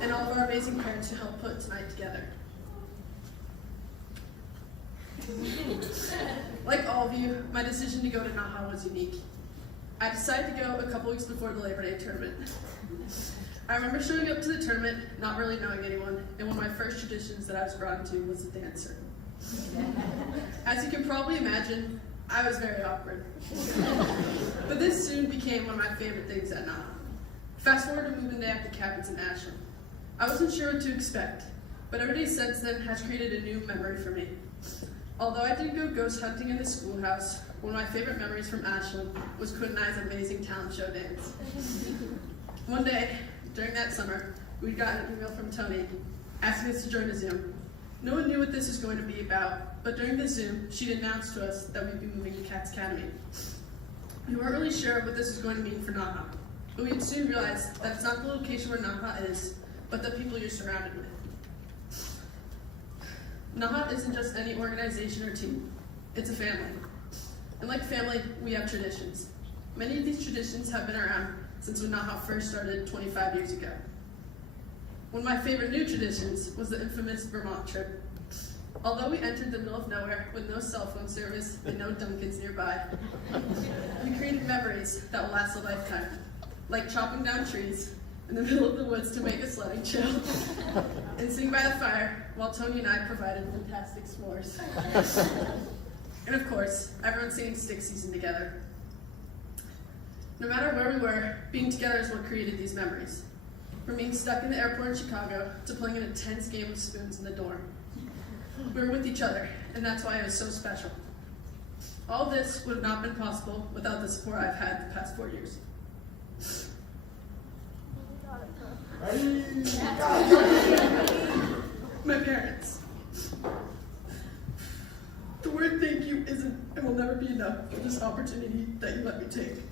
and all of our amazing parents who helped put tonight together. Like all of you, my decision to go to NAHA was unique. I decided to go a couple weeks before the Labor Day tournament. I remember showing up to the tournament, not really knowing anyone, and one of my first traditions that I was brought into was the dancer. As you can probably imagine, I was very awkward. But this soon became one of my favorite things at NAHA. Fast forward to moving day after cabins in Ashland. I wasn't sure what to expect, but every day since then has created a new memory for me. Although I didn't go ghost hunting in the schoolhouse, one of my favorite memories from Ashland was Quinn and I's amazing talent show dance. One day, during that summer, we got an email from Tony asking us to join a Zoom. No one knew what this was going to be about, but during the Zoom, she'd announced to us that we'd be moving to Cats Academy. We weren't really sure what this was going to mean for NAHA, but we'd soon realized that it's not the location where NAHA is, but the people you're surrounded with. NAHA isn't just any organization or team, it's a family. And like family, we have traditions. Many of these traditions have been around since when NAHA first started 25 years ago. One of my favorite new traditions was the infamous Vermont trip. Although we entered the middle of nowhere with no cell phone service and no Dunkins nearby, we created memories that will last a lifetime, like chopping down trees in the middle of the woods to make a sledding trail, and sitting by the fire while Tony and I provided fantastic s'mores. And of course, everyone singing stick season together. No matter where we were, being together is what created these memories. From being stuck in the airport in Chicago to playing an intense game of spoons in the dorm. We were with each other, and that's why it was so special. All this would have not been possible without the support I've had the past 4 years. My parents. The word thank you isn't and will never be enough for this opportunity that you let me take.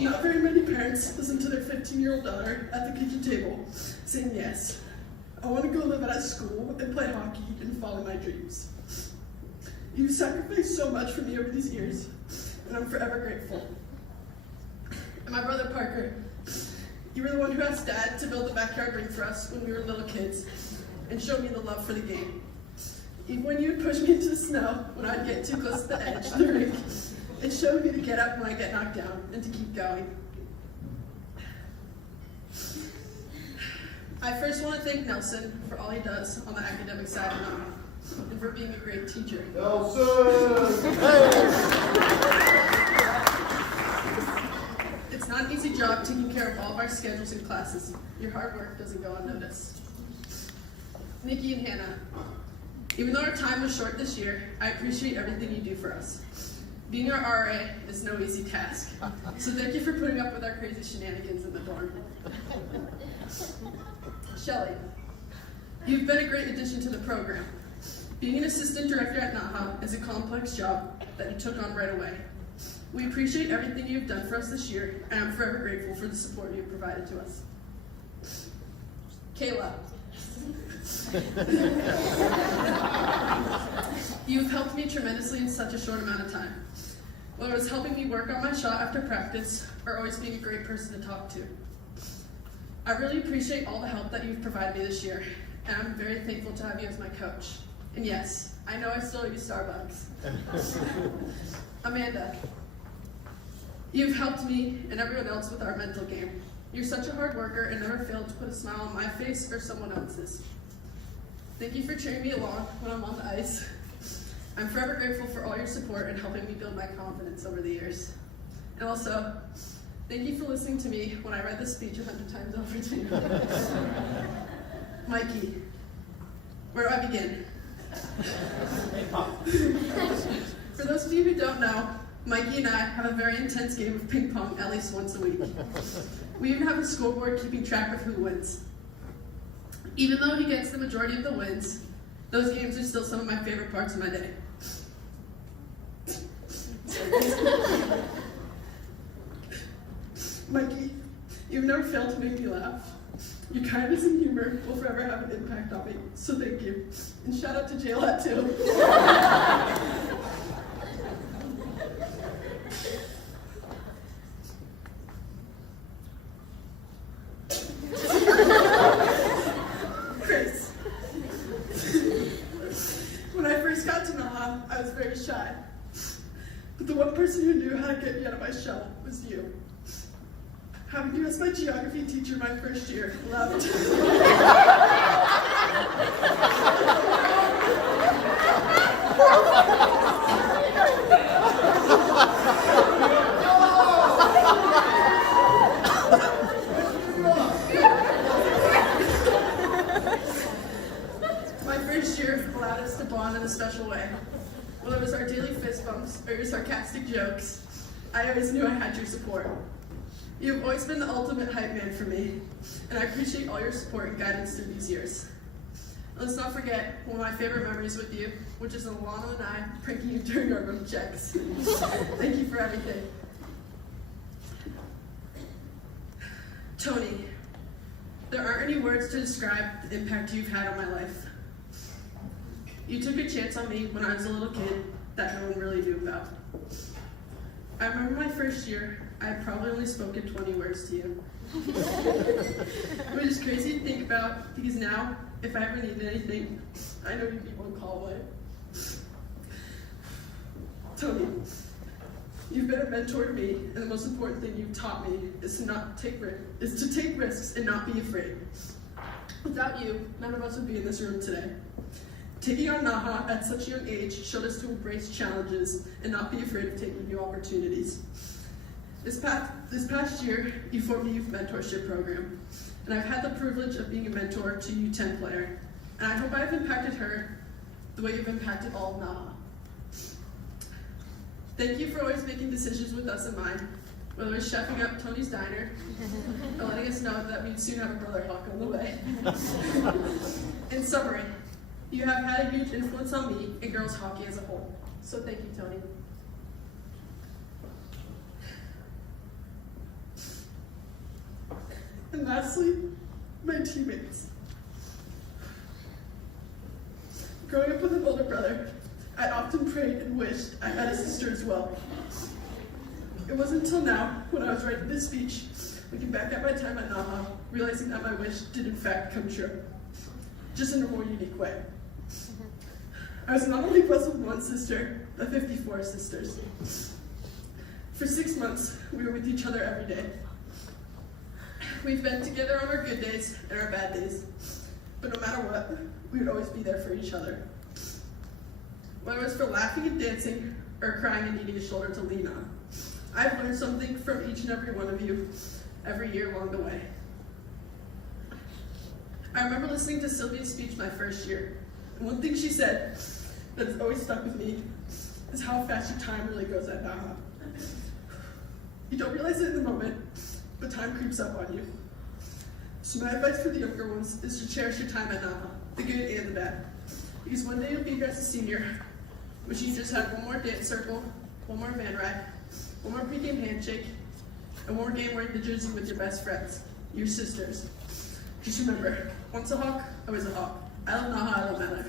Not very many parents listen to their 15-year-old daughter at the kitchen table saying, yes, I want to go live at a school and play hockey and follow my dreams. You've sacrificed so much for me over these years, and I'm forever grateful. And my brother Parker, you were the one who asked Dad to build a backyard rink for us when we were little kids and showed me the love for the game. Even when you would push me into the snow when I'd get too close to the edge of the rink, it showed me to get up when I get knocked down and to keep going. I first want to thank Nelson for all he does on the academic side of NAHA and for being a great teacher. Nelson! It's not an easy job taking care of all of our schedules and classes. Your hard work doesn't go unnoticed. Nikki and Hannah. Even though our time was short this year, I appreciate everything you do for us. Being our RA is no easy task, so thank you for putting up with our crazy shenanigans in the dorm. Shelly, you've been a great addition to the program. Being an assistant director at NAHA is a complex job that you took on right away. We appreciate everything you've done for us this year, and I'm forever grateful for the support you've provided to us. Kayla, you've helped me tremendously in such a short amount of time. Whether it was helping me work on my shot after practice, or always being a great person to talk to. I really appreciate all the help that you've provided me this year, and I'm very thankful to have you as my coach. And yes, I know I still owe you Starbucks. Amanda, you've helped me and everyone else with our mental game. You're such a hard worker and never fail to put a smile on my face or someone else's. Thank you for cheering me along when I'm on the ice. I'm forever grateful for all your support and helping me build my confidence over the years. And also, thank you for listening to me when I read this speech 100 times over to you. Mikey, where do I begin? For those of you who don't know, Mikey and I have a very intense game of ping pong at least once a week. We even have a scoreboard keeping track of who wins. Even though he gets the majority of the wins, those games are still some of my favorite parts of my day. Mikey, you've never failed to make me laugh. Your kindness and humor will forever have an impact on me, so thank you. And shout out to JLAT too. Chris. When I first got to NAHA, I was very shy. But the one person who knew how to get me out of my shell was you. Having you as my geography teacher my first year allowed me My first year allowed us to bond in a special way. Whether it was our daily fist bumps or your sarcastic jokes, I always knew I had your support. You've always been the ultimate hype man for me, and I appreciate all your support and guidance through these years. Let's not forget one of my favorite memories with you, which is Alana and I pranking you during our room checks. Thank you for everything. Tony, there aren't any words to describe the impact you've had on my life. You took a chance on me when I was a little kid that no one really knew about. I remember my first year, I had probably only spoken 20 words to you. Which is crazy to think about, because now, if I ever needed anything, I know you'd be one call away. Tony, you've been a mentor to me, and the most important thing you've taught me is to take risks and not be afraid. Without you, none of us would be in this room today. Taking on NAHA at such a young age showed us to embrace challenges and not be afraid of taking new opportunities. This past year, you formed a youth mentorship program, and I've had the privilege of being a mentor to a U10 player, and I hope I've impacted her the way you've impacted all of NAHA. Thank you for always making decisions with us in mind, whether it's chefing up Tony's Diner, or letting us know that we'd soon have a brother hawk on the way. In summary, you have had a huge influence on me and girls hockey as a whole, so thank you, Tony. And lastly, my teammates. Growing up with an older brother, I often prayed and wished I had a sister as well. It wasn't until now, when I was writing this speech, looking back at my time at NAHA, realizing that my wish did in fact come true, just in a more unique way. I was not only blessed with one sister, but 54 sisters. For 6 months, we were with each other every day. We've been together on our good days and our bad days, but no matter what, we would always be there for each other. Whether it was for laughing and dancing, or crying and needing a shoulder to lean on, I've learned something from each and every one of you every year along the way. I remember listening to Sylvia's speech my first year. And one thing she said that has always stuck with me is how fast your time really goes at NAHA. You don't realize it in the moment, but time creeps up on you. So my advice for the younger ones is to cherish your time at NAHA, the good and the bad. Because one day you'll be here as a senior, which you just had one more dance circle, one more man ride, one more pregame handshake, and one more game wearing the jersey with your best friends, your sisters. Just remember, once a hawk, always a hawk. I love NAHA, I love my life.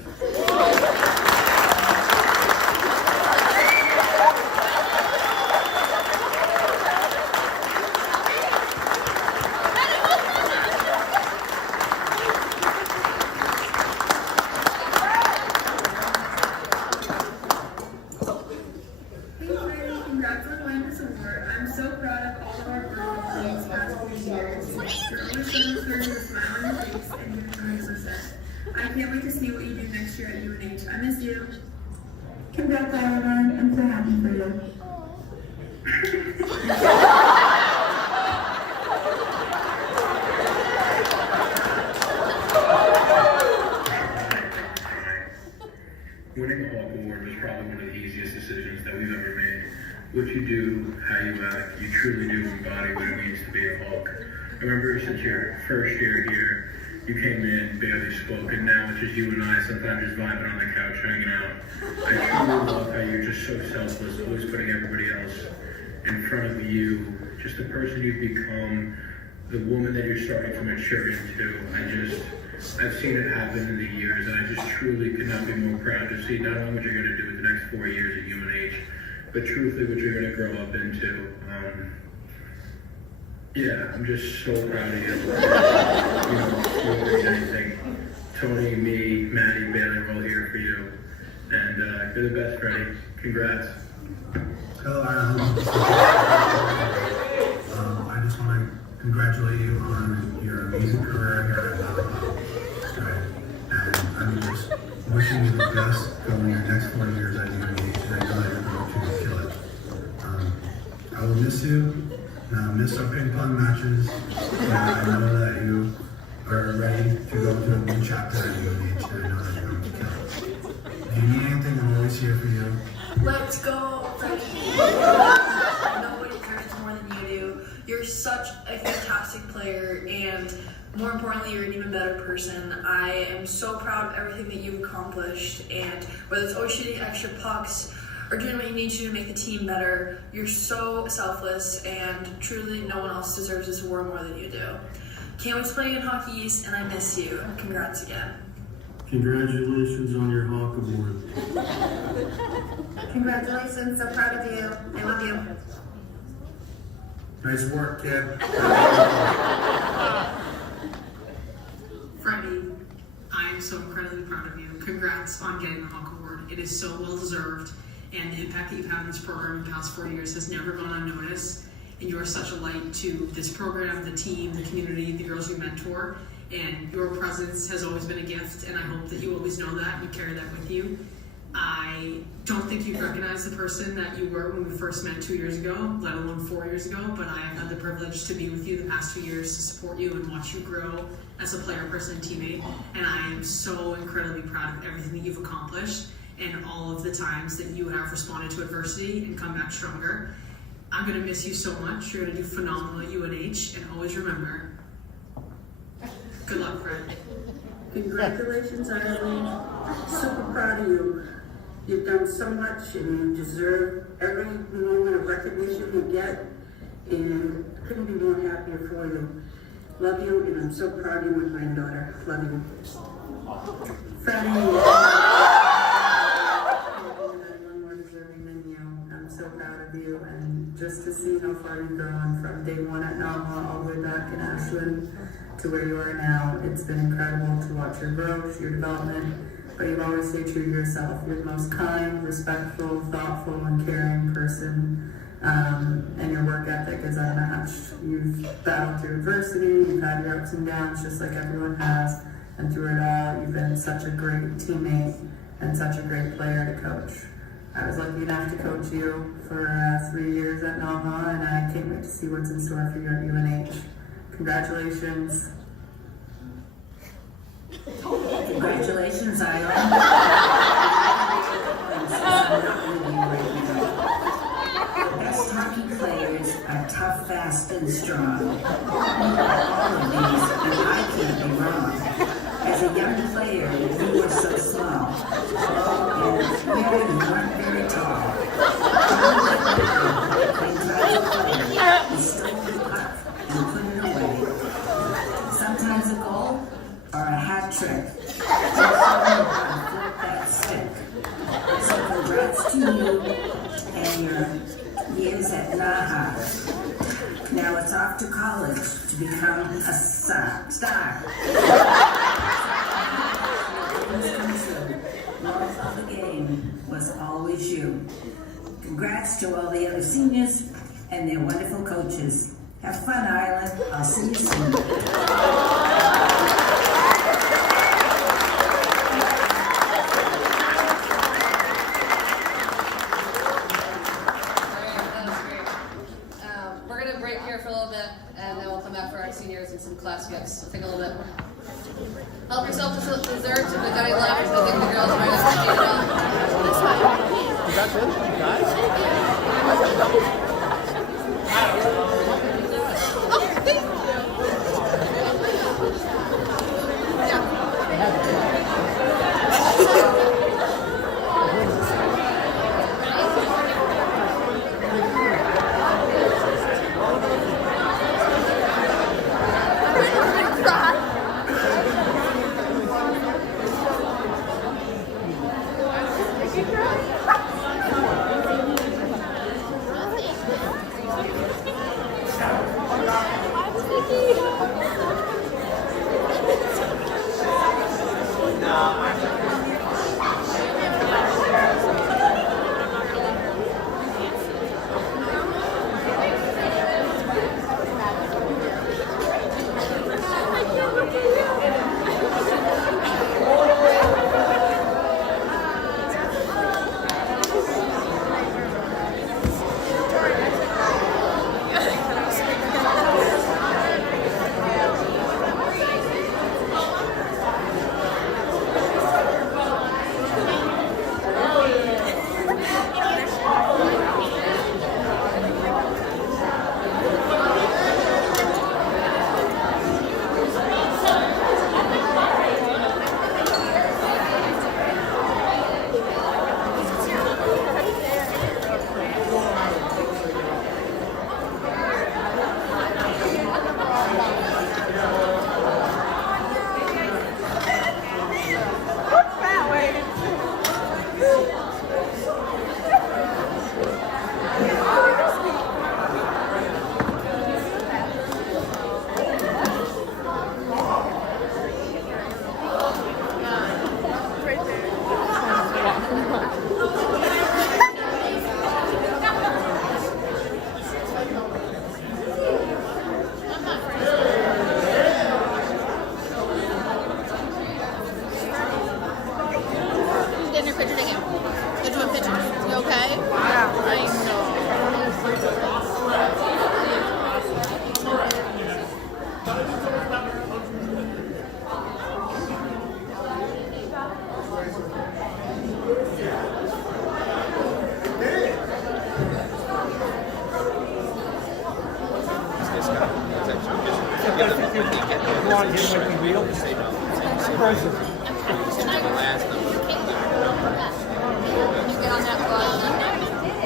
Congrats on winning this award. I'm so proud of all of our girls in these past few years. You're always demonstrating a smile on your face and you're 100%. I can't wait to see what you do next year at UNH. I miss you. Congrats, everyone. I'm so happy for you. Winning a Hawk Award was probably one of the easiest decisions that we've ever made. What you do, how you act, you truly do embody what it means to be a Hawk. I remember since your first year here, you came in, barely spoke, and now it's just you and I, sometimes just vibing on the couch, hanging out. I truly love how you're just so selfless, always putting everybody else in front of you, just the person you've become, the woman that you're starting to mature into. I've seen it happen in the years, and I just truly could not be more proud to see not only what you're going to do with the next 4 years at UNH, but truthfully what you're going to grow up into. Yeah, I'm just so proud of you. More than anything. Tony, me, Maddie, Bailey, we're all here for you. And you're the best, Freddie. Congrats. Hello, I just want to congratulate you on your amazing career here at NAHA. And I'm just wishing you the best going your next 4 years at UNH, and I know that you're going to kill it. I will miss you. Miss our ping pong matches. I know that you are ready to go to a new chapter at UNH, and I know that you're going to kill it. If you need anything, I'm always here for you. Let's go, Freddie. Nobody cares more than you do. You're such a fantastic player, and more importantly, you're an even better person. I am so proud of everything that you've accomplished, and whether it's always shooting extra pucks or doing what you need to make the team better, you're so selfless, and truly no one else deserves this award more than you do. Can't wait to play in Hockey East, and I miss you. Congrats again. Congratulations on your Hawk Award. Congratulations, so proud of you. I love you. Nice work, kid. Freddie, I am so incredibly proud of you. Congrats on getting the Hawk Award. It is so well deserved, and the impact that you've had on this program in the past 4 years has never gone unnoticed. And you are such a light to this program, the team, the community, the girls you mentor. And your presence has always been a gift, and I hope that you always know that and you carry that with you. I don't think you recognize the person that you were when we first met 2 years ago, let alone 4 years ago, but I have had the privilege to be with you the past 2 years to support you and watch you grow as a player, person, and teammate. And I am so incredibly proud of everything that you've accomplished and all of the times that you have responded to adversity and come back stronger. I'm going to miss you so much. You're going to do phenomenal at UNH, and always remember, good luck, Fred. Congratulations, Eileen. Super proud of you. You've done so much and you deserve every moment of recognition you get, and couldn't be more happier for you. Love you, and I'm so proud of you, my granddaughter. Love you. Freddie. I'm more deserving than you. I'm so proud of you, and just to see how far you've grown from day one at NAHA all the way back in Ashland to where you are now. It's been incredible to watch your growth, your development, but you've always stayed true to yourself. You're the most kind, respectful, thoughtful, and caring person, and your work ethic is unmatched. You've battled through adversity, you've had your ups and downs just like everyone has, and through it all, you've been such a great teammate and such a great player to coach. I was lucky enough to coach you for 3 years at NAHA, and I can't wait to see what's in store for you at UNH. Congratulations. Congratulations, Island. Best hockey players are tough, fast, and strong. All of these, and I can't be wrong. As a young player, you were so small. And maybe you weren't very tall. You stole the puck and put it away. Sometimes a goal or a hat trick. Flip that stick. So congrats to you and your years at NAHA. Now it's off to college to become a star. Love of the game was always you. Congrats to all the other seniors and their wonderful coaches. Have fun, Island. I'll see you soon. Seniors and some class gifts. So take a little bit. Help yourself to some dessert if there's any left. I think the girls are ready to take it out. Congratulations, guys.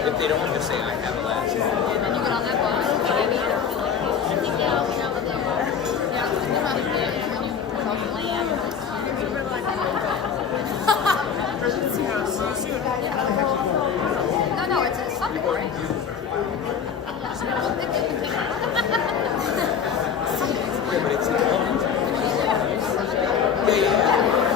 If they don't want to say I have a last name. And you get on that bus. No, it's something, right? Yeah, but it's yeah.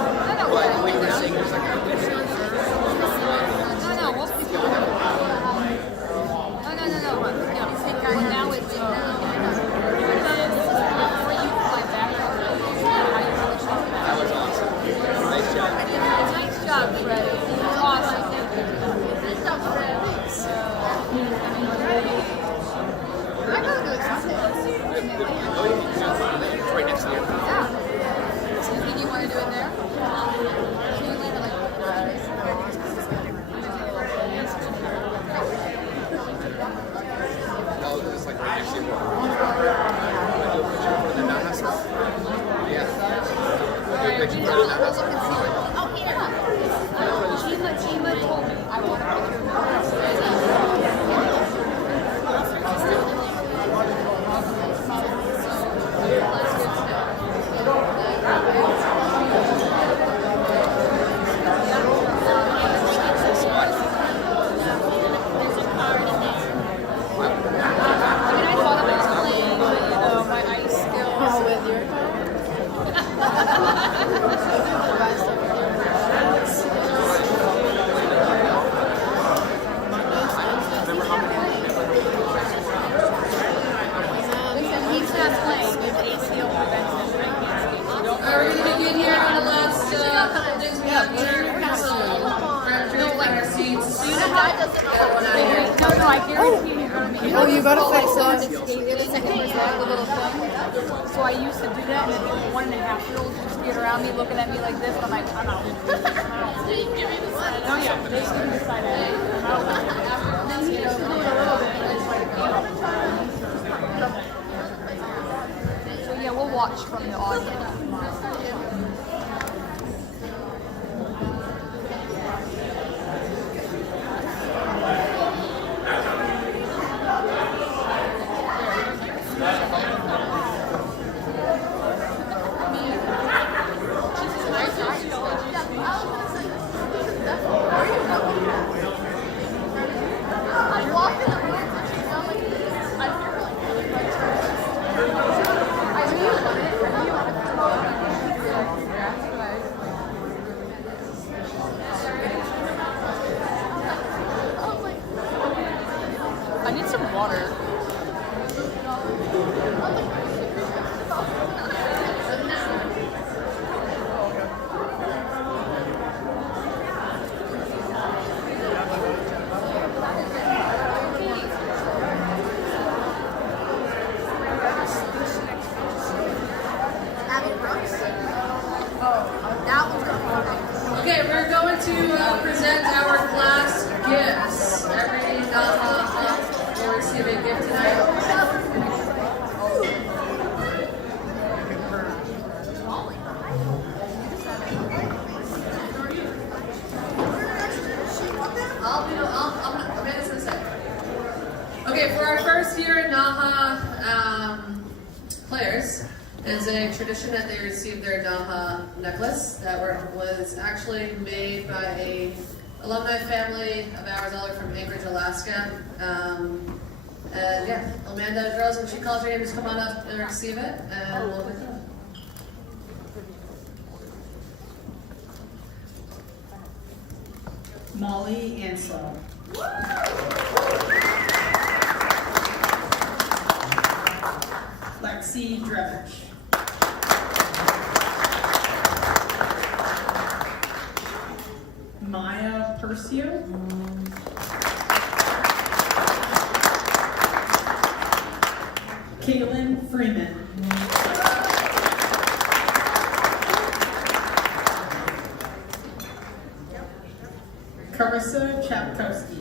We need to look and see what. Oh, here. Chima told me I want a picture Oh, you gotta fix it. The little thing. So I used to do that, and then 1.5-year-olds would just get around me looking at me like this, and I'm like, I'm out. They didn't give me the side. Oh yeah, they give me the side eye. I'm out. Then he used to do it a little bit, and it's like, so yeah, we'll watch from the audience. I need some water. Okay, we're going to present our class gifts. Every NAHA will receive a gift tonight. Amanda's gonna say. Okay, for our first year at NAHA players, it's a tradition that they receive their NAHA necklace that was actually made by a alumni family of ours all from Anchorage, Alaska. And yeah, Amanda, girls, when she calls your name, just come on up and receive it, and we'll get done. Molly Anslow. Lexi Drevich. Maya Persio. Caitlin Freeman. Carissa Chapkowski.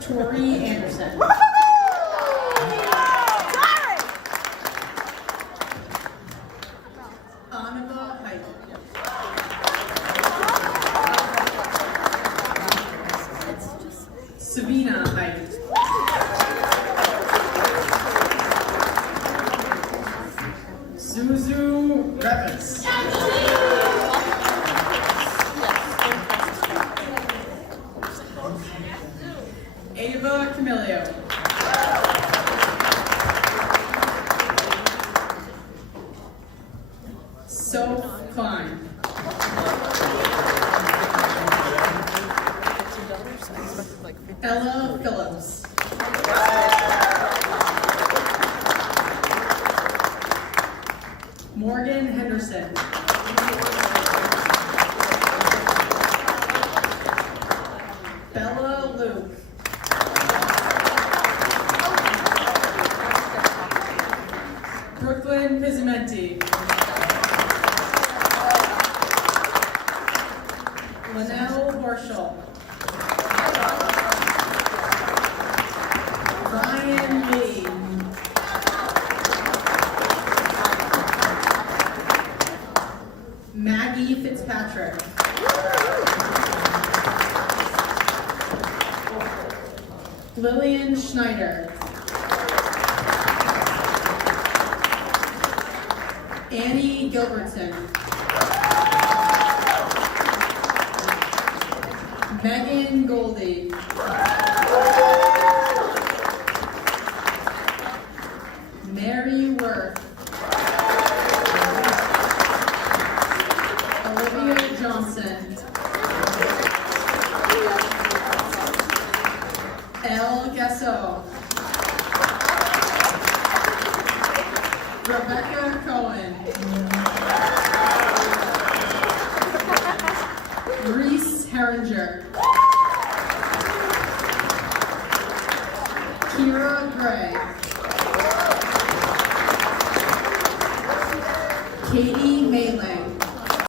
Tori Anderson. Anava Height. Savina Height. Zuzu Revis. Ava Camilio. Soph Klein. Ella Phillips. Morgan Henderson. Bella Luke. Brooklyn Pizzamenti. Linnell Marshall. Ryan Lee. Annie Gilbertson. Megan Goldie. Mary Worth. Olivia Johnson. Elle Gasso. Rebecca Cohen. Reese Herringer. Kira Gray. Katie